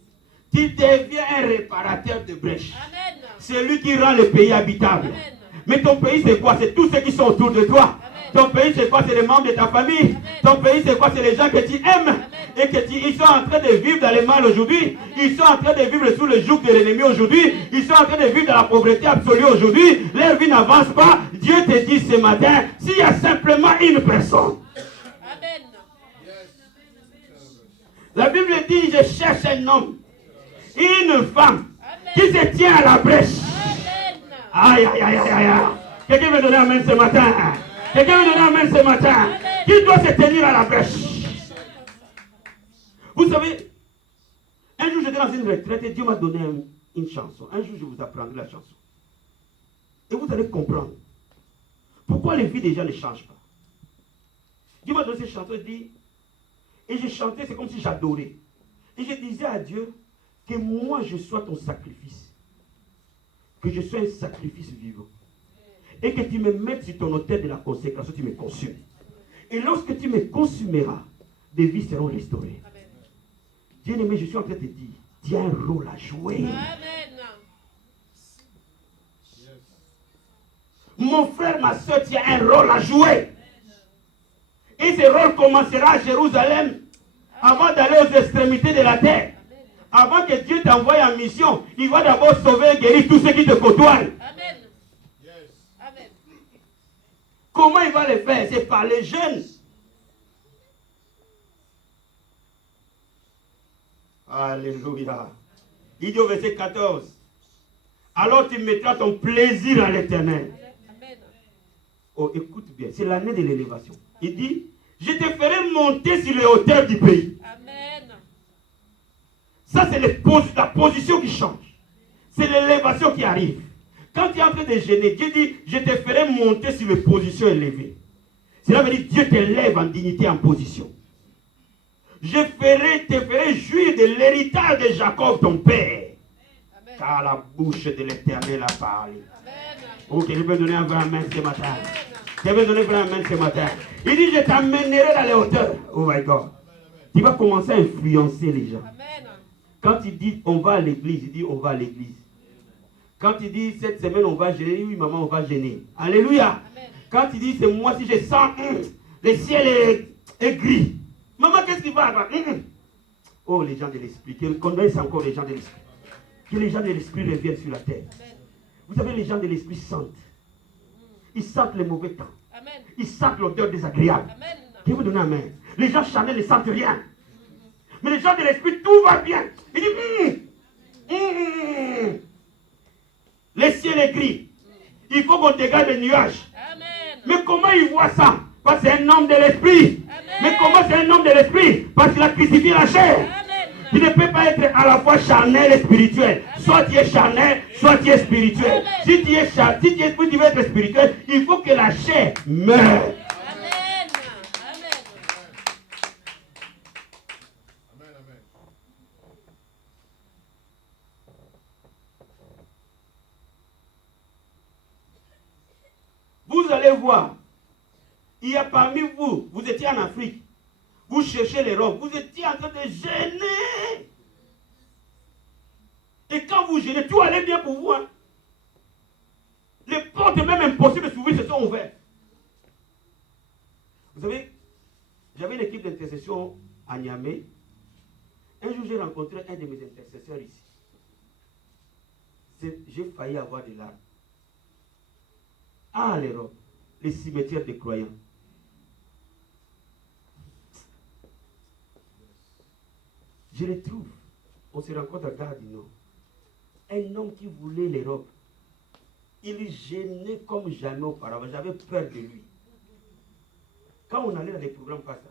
tu deviens un réparateur de brèches. Amen. C'est lui qui rend le pays habitable. Amen. Mais ton pays, c'est quoi? C'est tous ceux qui sont autour de toi. Amen. Ton pays, c'est quoi? C'est les membres de ta famille. Amen. Ton pays, c'est quoi? C'est les gens que tu aimes. Amen. Et que ils sont en train de vivre dans le mal aujourd'hui. Ils sont en train de vivre sous le joug de l'ennemi aujourd'hui. Ils sont en train de vivre dans la pauvreté absolue aujourd'hui. Leur vie n'avance pas. Dieu te dit ce matin, s'il y a simplement une personne. Amen. La Bible dit, je cherche un homme, une femme, Amen. qui se tient à la brèche. Amen. Aïe, aïe, aïe, aïe, aïe. Quelqu'un veut donner amen ce matin. Quelqu'un veut donner amen ce matin. Qui doit se tenir à la brèche? Vous savez, un jour j'étais dans une retraite et Dieu m'a donné une chanson. Un jour je vous apprendrai la chanson. Et vous allez comprendre pourquoi les vies des gens ne changent pas. Dieu m'a donné cette chanson et dit, et je chantais, c'est comme si j'adorais. Et je disais à Dieu que moi je sois ton sacrifice. Que je sois un sacrifice vivant. Et que tu me mettes sur ton autel de la consécration, tu me consumes. Et lorsque tu me consumeras, des vies seront restaurées. Bien-aimé, je suis en train de te dire, tu as un rôle à jouer. Amen. Mon frère, ma soeur, tu as un rôle à jouer. Et ce rôle commencera à Jérusalem avant d'aller aux extrémités de la terre. Avant que Dieu t'envoie en mission, il va d'abord sauver et guérir tous ceux qui te côtoient. Amen. Amen. Comment il va le faire? C'est par les jeunes. Alléluia. Il dit au verset 14, alors tu mettras ton plaisir à l'Éternel. Amen. Oh, écoute bien, c'est l'année de l'élévation. Il dit, je te ferai monter sur les hauteurs du pays. Amen. Ça, c'est la position qui change. C'est l'élévation qui arrive. Quand tu es en train de gêner, Dieu dit, je te ferai monter sur les positions élevées. Cela veut dire, Dieu t'élève en dignité, en position. Je te ferai jouir de l'héritage de Jacob, ton père. Amen. Car la bouche de l'Éternel a parlé. Amen. Ok, je vais donner un vrai amen ce matin. Je vais donner un vrai amen ce matin. Il dit, je t'amènerai dans les hauteurs. Oh my God. Tu vas commencer à influencer les gens. Amen. Quand il dit, on va à l'église, il dit, on va à l'église. Quand il dit, cette semaine, on va gêner, oui, maman, on va gêner. Alléluia. Amen. Quand il dit, c'est moi, si je sens, le ciel est gris. Maman, qu'est-ce qui va avoir? Oh, les gens de l'esprit. Qu'ils connaissent encore les gens de l'esprit. Que les gens de l'esprit reviennent sur la terre. Amen. Vous savez, les gens de l'esprit sentent. Ils sentent les mauvais temps. Amen. Ils sentent l'odeur désagréable. Amen. Qui vous donne amen? Les gens charnels ne sentent rien. Mais les gens de l'esprit, tout va bien. Ils disent, le ciel est gris. Il faut qu'on dégage les nuages. Amen. Mais comment il voit ça? Parce que c'est un homme de l'esprit. Amen. Mais comment c'est un homme de l'esprit? Parce qu'il a crucifié la chair. Amen. Tu ne peux pas être à la fois charnel et spirituel. Soit tu es charnel, soit tu es spirituel. Amen. Si tu es charnel, si tu veux être spirituel, il faut que la chair meure. Amen. Amen. Vous allez voir, il y a parmi vous, vous étiez en Afrique, vous cherchez les robes, vous étiez en train de gêner. Et quand vous gênez, tout allait bien pour vous. Hein? Les portes même impossibles de s'ouvrir se sont ouvertes. Vous savez, j'avais une équipe d'intercession à Niamey. Un jour, j'ai rencontré un de mes intercesseurs ici. J'ai failli avoir des larmes. Ah, les robes, les cimetières des croyants. Je les trouve. On se rencontre à Gare du Nord. Un homme qui voulait les robes. Il gênait comme jamais auparavant. J'avais peur de lui. Quand on allait dans les programmes comme ça,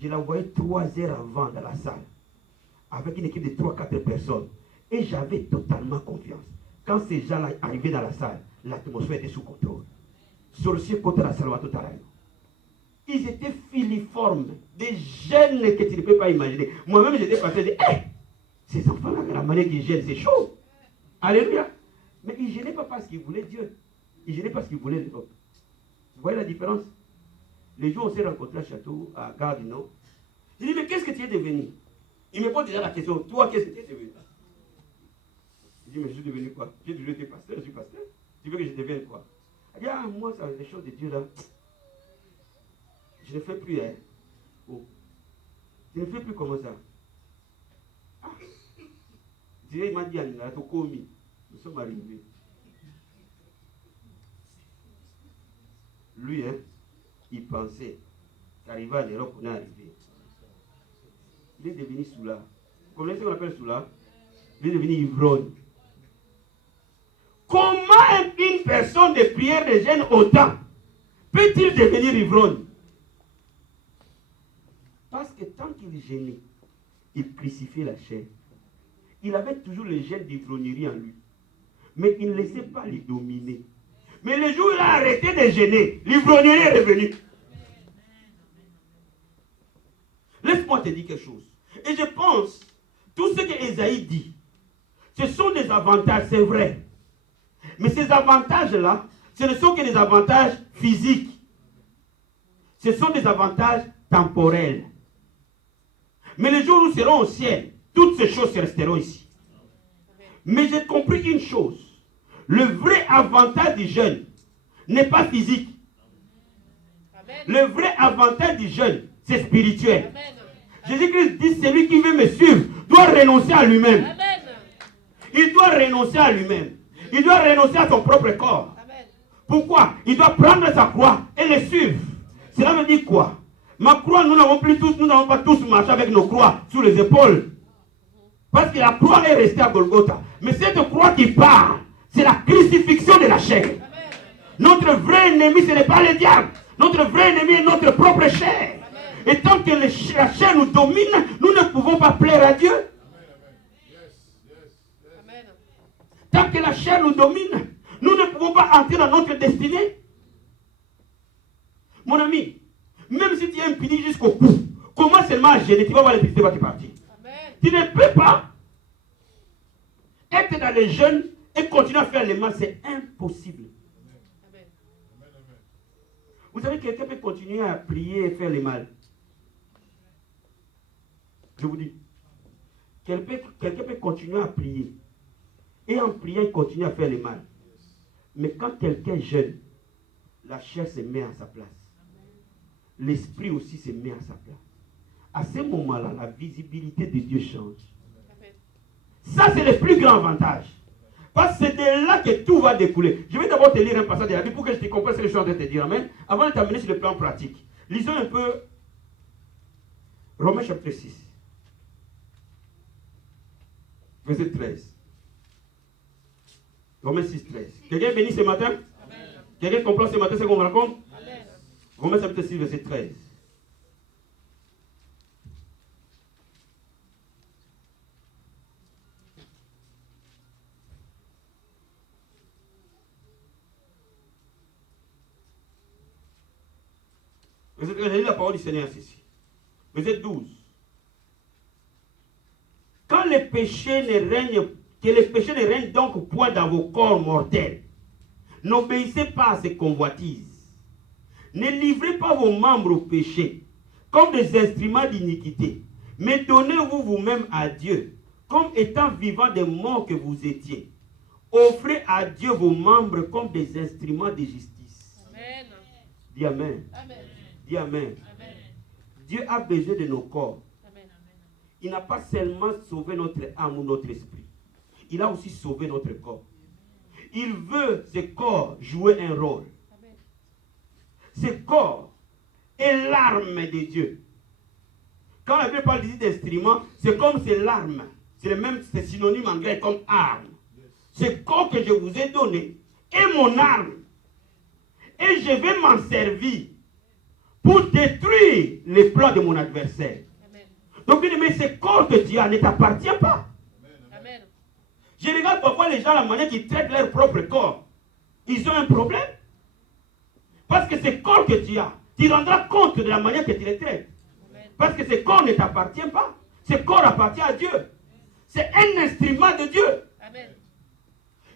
je l'envoyais 3 heures avant dans la salle. Avec une équipe de 3-4 personnes. Et j'avais totalement confiance. Quand ces gens-là arrivaient dans la salle, l'atmosphère était sous contrôle. Sorcier contre la Salvatore Taraino. Ils étaient filiformes, des jeunes que tu ne peux pas imaginer. Moi-même, j'étais passé de ces enfants-là, la manière qu'ils gênent, c'est chaud. Alléluia. Mais ils ne gênaient pas parce qu'ils voulaient Dieu. Ils gênaient parce qu'ils voulaient l'Europe. Vous voyez la différence? Les jours où on s'est rencontrés à Château, à Gare du Nord, je dis, mais qu'est-ce que tu es devenu? Il me pose déjà la question, toi, qu'est-ce que tu es devenu? Je dis, mais je suis devenu quoi? J'ai toujours été pasteur, je suis pasteur. Tu veux que je devienne quoi? Il dit, ah, moi, ça, les choses de Dieu là, je ne fais plus, hein. Oh. Je ne fais plus comme ça. Ah. Il m'a dit, nous sommes arrivés. Lui, hein, il pensait qu'arriver en Europe, on est arrivé. Il est devenu soula. Vous connaissez ce qu'on appelle soula? Il est devenu ivrogne. Comment une personne de prière de jeûne autant peut-il devenir ivrogne? Parce que tant qu'il gênait, il crucifiait la chair. Il avait toujours le gène d'ivrognerie en lui. Mais il ne laissait pas les dominer. Mais le jour où il a arrêté de gêner, l'ivrognerie est revenue. Laisse-moi te dire quelque chose. Et je pense, tout ce que Ésaïe dit, ce sont des avantages, c'est vrai. Mais ces avantages-là, ce ne sont que des avantages physiques. Ce sont des avantages temporels. Mais le jour où nous serons au ciel, toutes ces choses resteront ici. Mais j'ai compris une chose. Le vrai avantage du jeûne n'est pas physique. Amen. Le vrai avantage du jeûne, c'est spirituel. Amen. Jésus-Christ dit, celui qui veut me suivre doit renoncer à lui-même. Amen. Il doit renoncer à lui-même. Il doit renoncer à son propre corps. Amen. Pourquoi? Il doit prendre sa croix et le suivre. Cela veut dire quoi? Ma croix, nous n'avons pas tous marché avec nos croix sous les épaules. Parce que la croix est restée à Golgotha. Mais cette croix qui part, c'est la crucifixion de la chair. Amen. Notre vrai ennemi, ce n'est pas le diable. Notre vrai ennemi est notre propre chair. Amen. Et tant que la chair nous domine, nous ne pouvons pas plaire à Dieu. Amen. Tant que la chair nous domine, nous ne pouvons pas entrer dans notre destinée. Mon ami, même si tu es impuni jusqu'au cou, comment seulement à gêner, tu vas voir l'électricité va te partir. Amen. Tu ne peux pas être dans les jeûnes et continuer à faire le mal, c'est impossible. Amen. Vous savez, quelqu'un peut continuer à prier et faire le mal. Je vous dis, quelqu'un peut continuer à prier. Et en priant, il continue à faire le mal. Mais quand quelqu'un jeûne, la chair se met à sa place. L'esprit aussi se met à sa place. À ce moment-là, la visibilité de Dieu change. Amen. Ça, c'est le plus grand avantage. Parce que c'est de là que tout va découler. Je vais d'abord te lire un passage de la Bible pour que je te comprenne ce que je suis en train de te dire. Amen. Avant de t'amener sur le plan pratique. Lisons un peu Romains chapitre 6. Verset 13. Romains 6, 13. Quelqu'un est béni ce matin? Amen. Quelqu'un comprend ce matin ce qu'on raconte? Amen. Romains chapitre 6, verset 13. Verset 13, j'ai lu la parole du Seigneur ici. Verset 12. Quand les péchés ne règnent, que les péchés ne règnent donc point dans vos corps mortels, n'obéissez pas à ces convoitises. Ne livrez pas vos membres au péché comme des instruments d'iniquité, mais donnez-vous vous-même à Dieu comme étant vivants des morts que vous étiez. Offrez à Dieu vos membres comme des instruments de justice. Amen. Dis Amen. Amen. Dis Amen. Amen. Dieu a besoin de nos corps. Amen. Il n'a pas seulement sauvé notre âme ou notre esprit. Il a aussi sauvé notre corps. Il veut, ce corps, jouer un rôle. Amen. Ce corps est l'arme de Dieu. Quand la Bible parle d'instrument, c'est comme c'est l'arme. C'est le même, c'est synonyme en grec comme arme. Ce corps que je vous ai donné est mon arme. Et je vais m'en servir pour détruire les plans de mon adversaire. Amen. Donc, mais ce corps que tu as ne t'appartient pas. Amen. Je regarde parfois les gens, la manière qu'ils traitent leur propre corps. Ils ont un problème. Parce que ce corps que tu as, tu rendras compte de la manière que tu les traites. Amen. Parce que ce corps ne t'appartient pas. Ce corps appartient à Dieu. C'est un instrument de Dieu. Amen.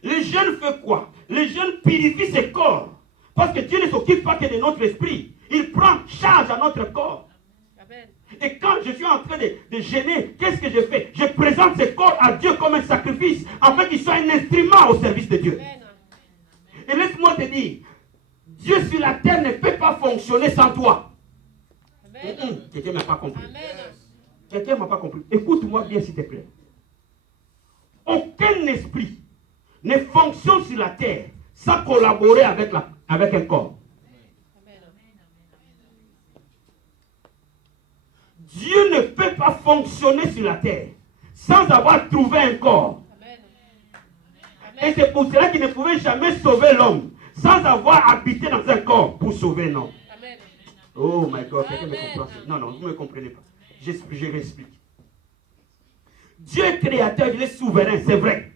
Les jeunes font quoi? Les jeunes purifient ce corps. Parce que Dieu ne s'occupe pas que de notre esprit. Il prend charge à notre corps. Amen. Et quand je suis en train de gêner, qu'est-ce que je fais? Je présente ce corps à Dieu comme un sacrifice, afin qu'il soit un instrument au service de Dieu. Amen. Et laisse-moi te dire, Dieu sur la terre ne peut pas fonctionner sans toi. Quelqu'un ne m'a pas compris. Quelqu'un ne m'a pas compris. Écoute-moi bien s'il te plaît. Aucun esprit ne fonctionne sur la terre sans collaborer avec un corps. Dieu ne peut pas fonctionner sur la terre sans avoir trouvé un corps. Amen. Et c'est pour cela qu'il ne pouvait jamais sauver l'homme sans avoir habité dans un corps pour sauver l'homme. Oh my God, quelqu'un me comprend. Non, vous ne me comprenez pas. Je m'explique. Dieu est créateur, il est souverain, c'est vrai.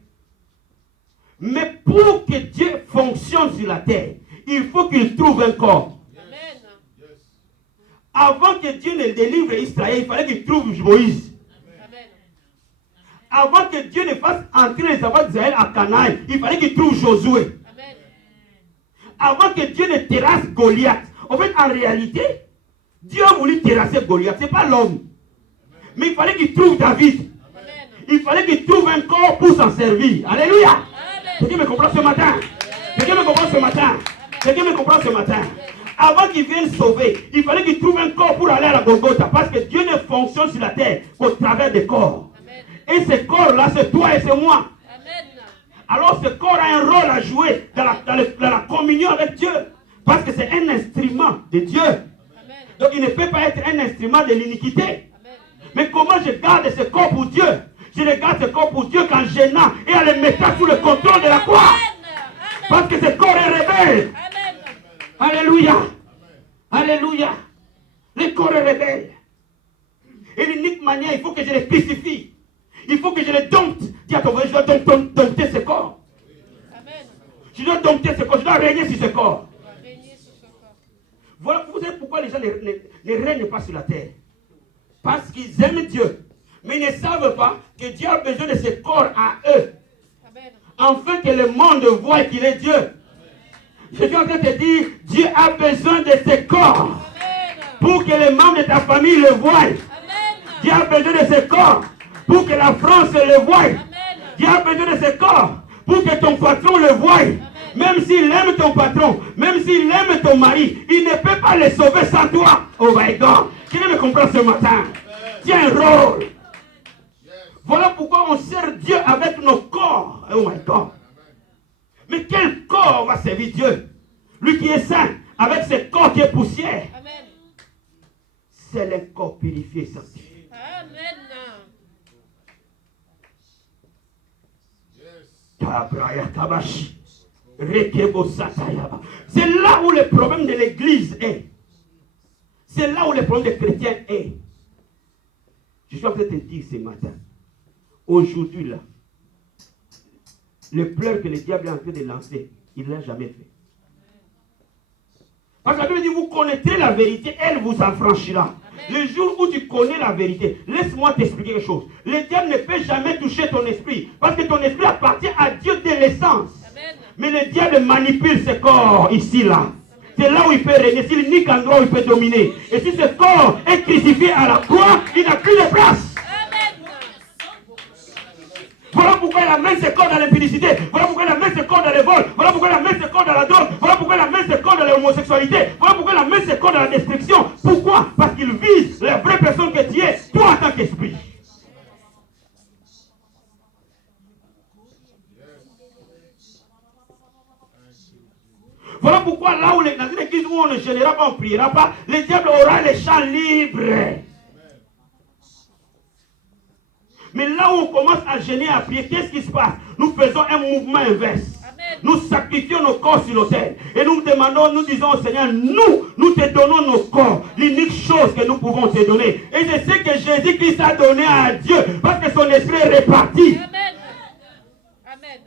Mais pour que Dieu fonctionne sur la terre, il faut qu'il trouve un corps. Avant que Dieu ne délivre Israël, il fallait qu'il trouve Moïse. Amen. Avant que Dieu ne fasse entrer les enfants d'Israël à Canaan, il fallait qu'il trouve Josué. Amen. Avant que Dieu ne terrasse Goliath. En fait, en réalité, Dieu a voulu terrasser Goliath. Ce n'est pas l'homme. Mais il fallait qu'il trouve David. Amen. Il fallait qu'il trouve un corps pour s'en servir. Alléluia. Quelqu'un me comprend ce matin? Quelqu'un me comprend ce matin? Quelqu'un me comprend ce matin? Avant qu'il vienne sauver, il fallait qu'il trouve un corps pour aller à la Golgotha. Parce que Dieu ne fonctionne sur la terre qu'au travers des corps. Amen. Et ce corps-là, c'est toi et c'est moi. Amen. Alors ce corps a un rôle à jouer dans la communion avec Dieu. Parce que c'est un instrument de Dieu. Amen. Donc il ne peut pas être un instrument de l'iniquité. Amen. Mais comment je garde ce corps pour Dieu? Je le garde ce corps pour Dieu qu'en gênant et en le mettant sous le contrôle de la croix. Amen. Parce que ce corps est rebelle. Amen. Alléluia. Alléluia. Le corps est rebelle. Et l'unique manière, il faut que je le crucifie. Il faut que je le dompte. Dis à ton frère, je dois dompter ce corps. Amen. Je dois dompter ce corps. Je dois régner sur ce corps. Voilà, vous savez pourquoi les gens ne règnent pas sur la terre. Parce qu'ils aiment Dieu. Mais ils ne savent pas que Dieu a besoin de ce corps à eux. Amen. Afin que le monde voie qu'il est Dieu. Je suis en train de te dire, Dieu a besoin de ce corps. Amen. Pour que les membres de ta famille le voient. Amen. Dieu a besoin de ce corps pour que la France le voie. Amen. Dieu a besoin de ce corps pour que ton patron le voie. Amen. Même s'il aime ton patron, même s'il aime ton mari, il ne peut pas le sauver sans toi. Oh my God. Qui me comprend ce matin? Tiens un rôle. Voilà pourquoi on sert Dieu avec nos corps. Oh my God. Mais quel corps va servir Dieu? Lui qui est saint, avec ce corps qui est poussière. Amen. C'est le corps purifié et sanctifié. Amen. C'est là où le problème de l'église est. C'est là où le problème des chrétiens est. Je suis en train de te dire ce matin, aujourd'hui là, le pleur que le diable est en train de lancer, il ne l'a jamais fait. Parce que la Bible dit, vous connaîtrez la vérité, elle vous affranchira. Amen. Le jour où tu connais la vérité, laisse-moi t'expliquer quelque chose. Le diable ne peut jamais toucher ton esprit, parce que ton esprit appartient à Dieu de l'essence. Mais le diable manipule ce corps ici, là. C'est là où il peut régner. S'il nique l'endroit où il peut dominer. Et si ce corps est crucifié à la croix, il n'a plus de place. Voilà pourquoi il amène ce corps dans l'impudicité. Voilà pourquoi il amène ce corps dans les vols. Voilà pourquoi il amène ce corps dans la drogue. Voilà pourquoi il amène ce corps dans l'homosexualité. Voilà pourquoi il amène ce corps dans la destruction. Pourquoi? Parce qu'il vise la vraie personne que tu es, toi en tant qu'esprit. Voilà pourquoi là où dans une église où on ne gênera pas, on ne priera pas, le diable aura les champs libres. Mais là où on commence à gêner, à prier, qu'est-ce qui se passe? Nous faisons un mouvement inverse. Amen. Nous sacrifions nos corps sur l'autel. Et nous demandons, nous disons au Seigneur, nous te donnons nos corps. L'unique chose que nous pouvons te donner. Et c'est ce que Jésus-Christ a donné à Dieu. Parce que son esprit est réparti. Amen. Amen.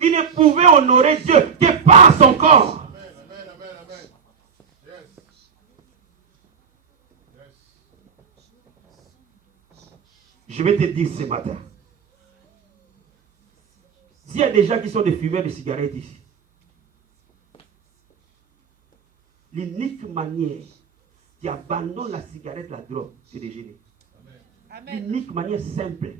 Il ne pouvait honorer Dieu que par son corps. Je vais te dire ce matin. S'il y a des gens qui sont des fumeurs de cigarettes ici, l'unique manière qui abandonne la cigarette, la drogue, c'est de gêner. L'unique manière simple.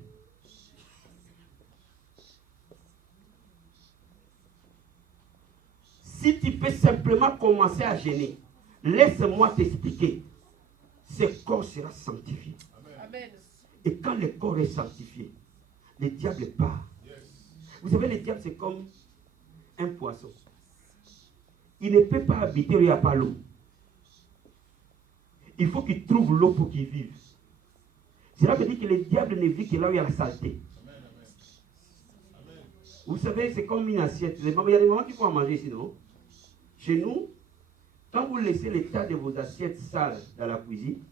Si tu peux simplement commencer à gêner, laisse-moi t'expliquer. Ce corps sera sanctifié. Amen. Et quand le corps est sanctifié, le diable part. Yes. Vous savez, le diable, c'est comme un poisson. Il ne peut pas habiter où il n'y a pas l'eau. Il faut qu'il trouve l'eau pour qu'il vive. Cela veut dire que le diable ne vit que là où il y a la saleté. Amen. Amen. Vous savez, c'est comme une assiette. Il y a des moments qu'il faut en manger ici, non? Chez nous, quand vous laissez l'état de vos assiettes sales dans la cuisine,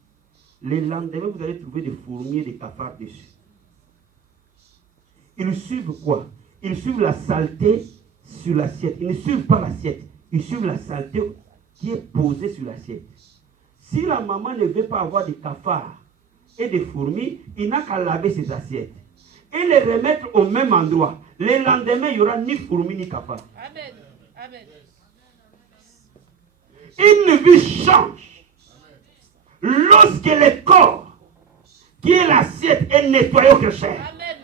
le lendemain, vous allez trouver des fourmis et des cafards dessus. Ils suivent quoi? Ils suivent la saleté sur l'assiette. Ils ne suivent pas l'assiette. Ils suivent la saleté qui est posée sur l'assiette. Si la maman ne veut pas avoir des cafards et des fourmis, il n'a qu'à laver ses assiettes et les remettre au même endroit. Le lendemain, il n'y aura ni fourmis ni cafards. Amen. Amen. Une vie change. Lorsque le corps, qui est l'assiette, est nettoyé au cœur. Amen.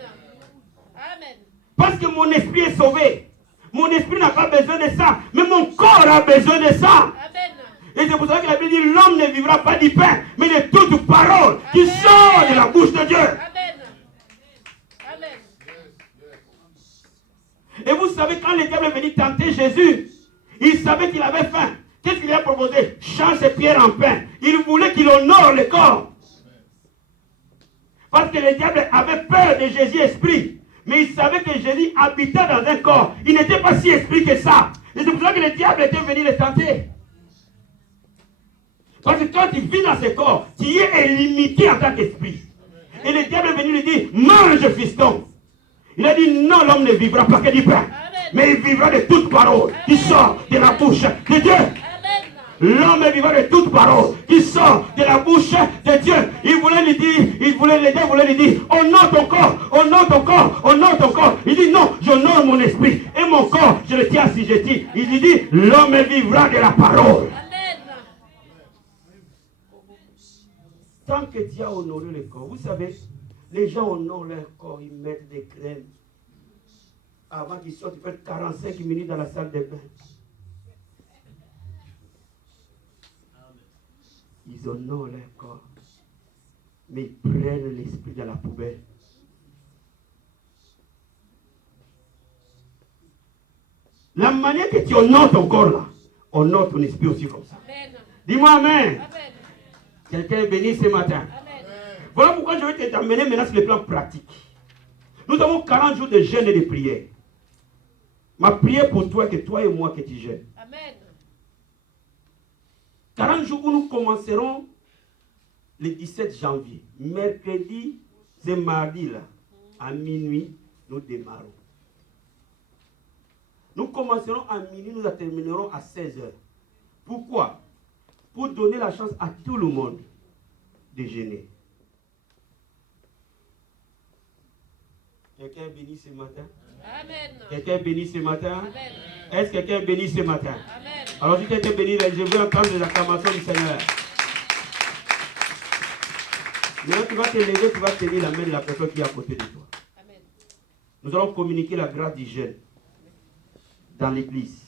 Amen. Parce que mon esprit est sauvé. Mon esprit n'a pas besoin de ça. Mais mon corps a besoin de ça. Amen. Et c'est pour ça que la Bible dit, l'homme ne vivra pas du pain, mais de toute parole qui sort de la bouche de Dieu. Amen. Amen. Et vous savez, quand le diable est venu tenter Jésus, il savait qu'il avait faim. Qu'est-ce qu'il a proposé? Change ses pierres en pain. Il voulait qu'il honore le corps. Parce que le diable avait peur de Jésus esprit. Mais il savait que Jésus habitait dans un corps. Il n'était pas si esprit que ça. Et c'est pour ça que le diable était venu le tenter. Parce que quand tu vis dans ce corps, tu es limité en tant qu'esprit. Et le diable est venu lui dire, mange fiston. Il a dit, non, l'homme ne vivra pas que du pain. Mais il vivra de toute parole qui sort de la bouche de Dieu. L'homme vivant de toute parole qui sort de la bouche de Dieu. Il voulait lui dire, le diable voulait lui dire, honore ton corps, honore ton corps, honore ton corps. Il dit non, j'honore mon esprit et mon corps, je le tiens assujetti. Il lui dit, l'homme vivra de la parole. Amen. Tant que Dieu a honoré le corps, vous savez, les gens honorent leur corps, ils mettent des crèmes. Avant qu'ils sortent, ils mettent 45 minutes dans la salle de bain. Ils honorent leur corps, mais ils prennent l'esprit dans la poubelle. La manière que tu honores ton corps là, honore ton esprit aussi comme ça. Amen. Dis-moi Amen. Amen. Quelqu'un est béni ce matin. Amen. Voilà pourquoi je vais t'amener maintenant sur le plan pratique. Nous avons 40 jours de jeûne et de prière. Ma prière pour toi, que toi et moi que tu jeûnes. Amen. 40 jours où nous commencerons le 17 janvier. Mercredi, c'est mardi là. À minuit, nous démarrons. Nous commencerons à minuit, nous terminerons à 16h. Pourquoi? Pour donner la chance à tout le monde de jeûner. Quelqu'un est béni ce matin? Amen. Quelqu'un est béni ce matin? Amen. Est-ce que quelqu'un est béni ce matin? Amen. Alors si quelqu'un est béni, je veux entendre les acclamations du Seigneur. Maintenant tu vas te lever, tu vas tenir la main de la personne qui est à côté de toi. Amen. Nous allons communiquer la grâce du jeûne dans l'église.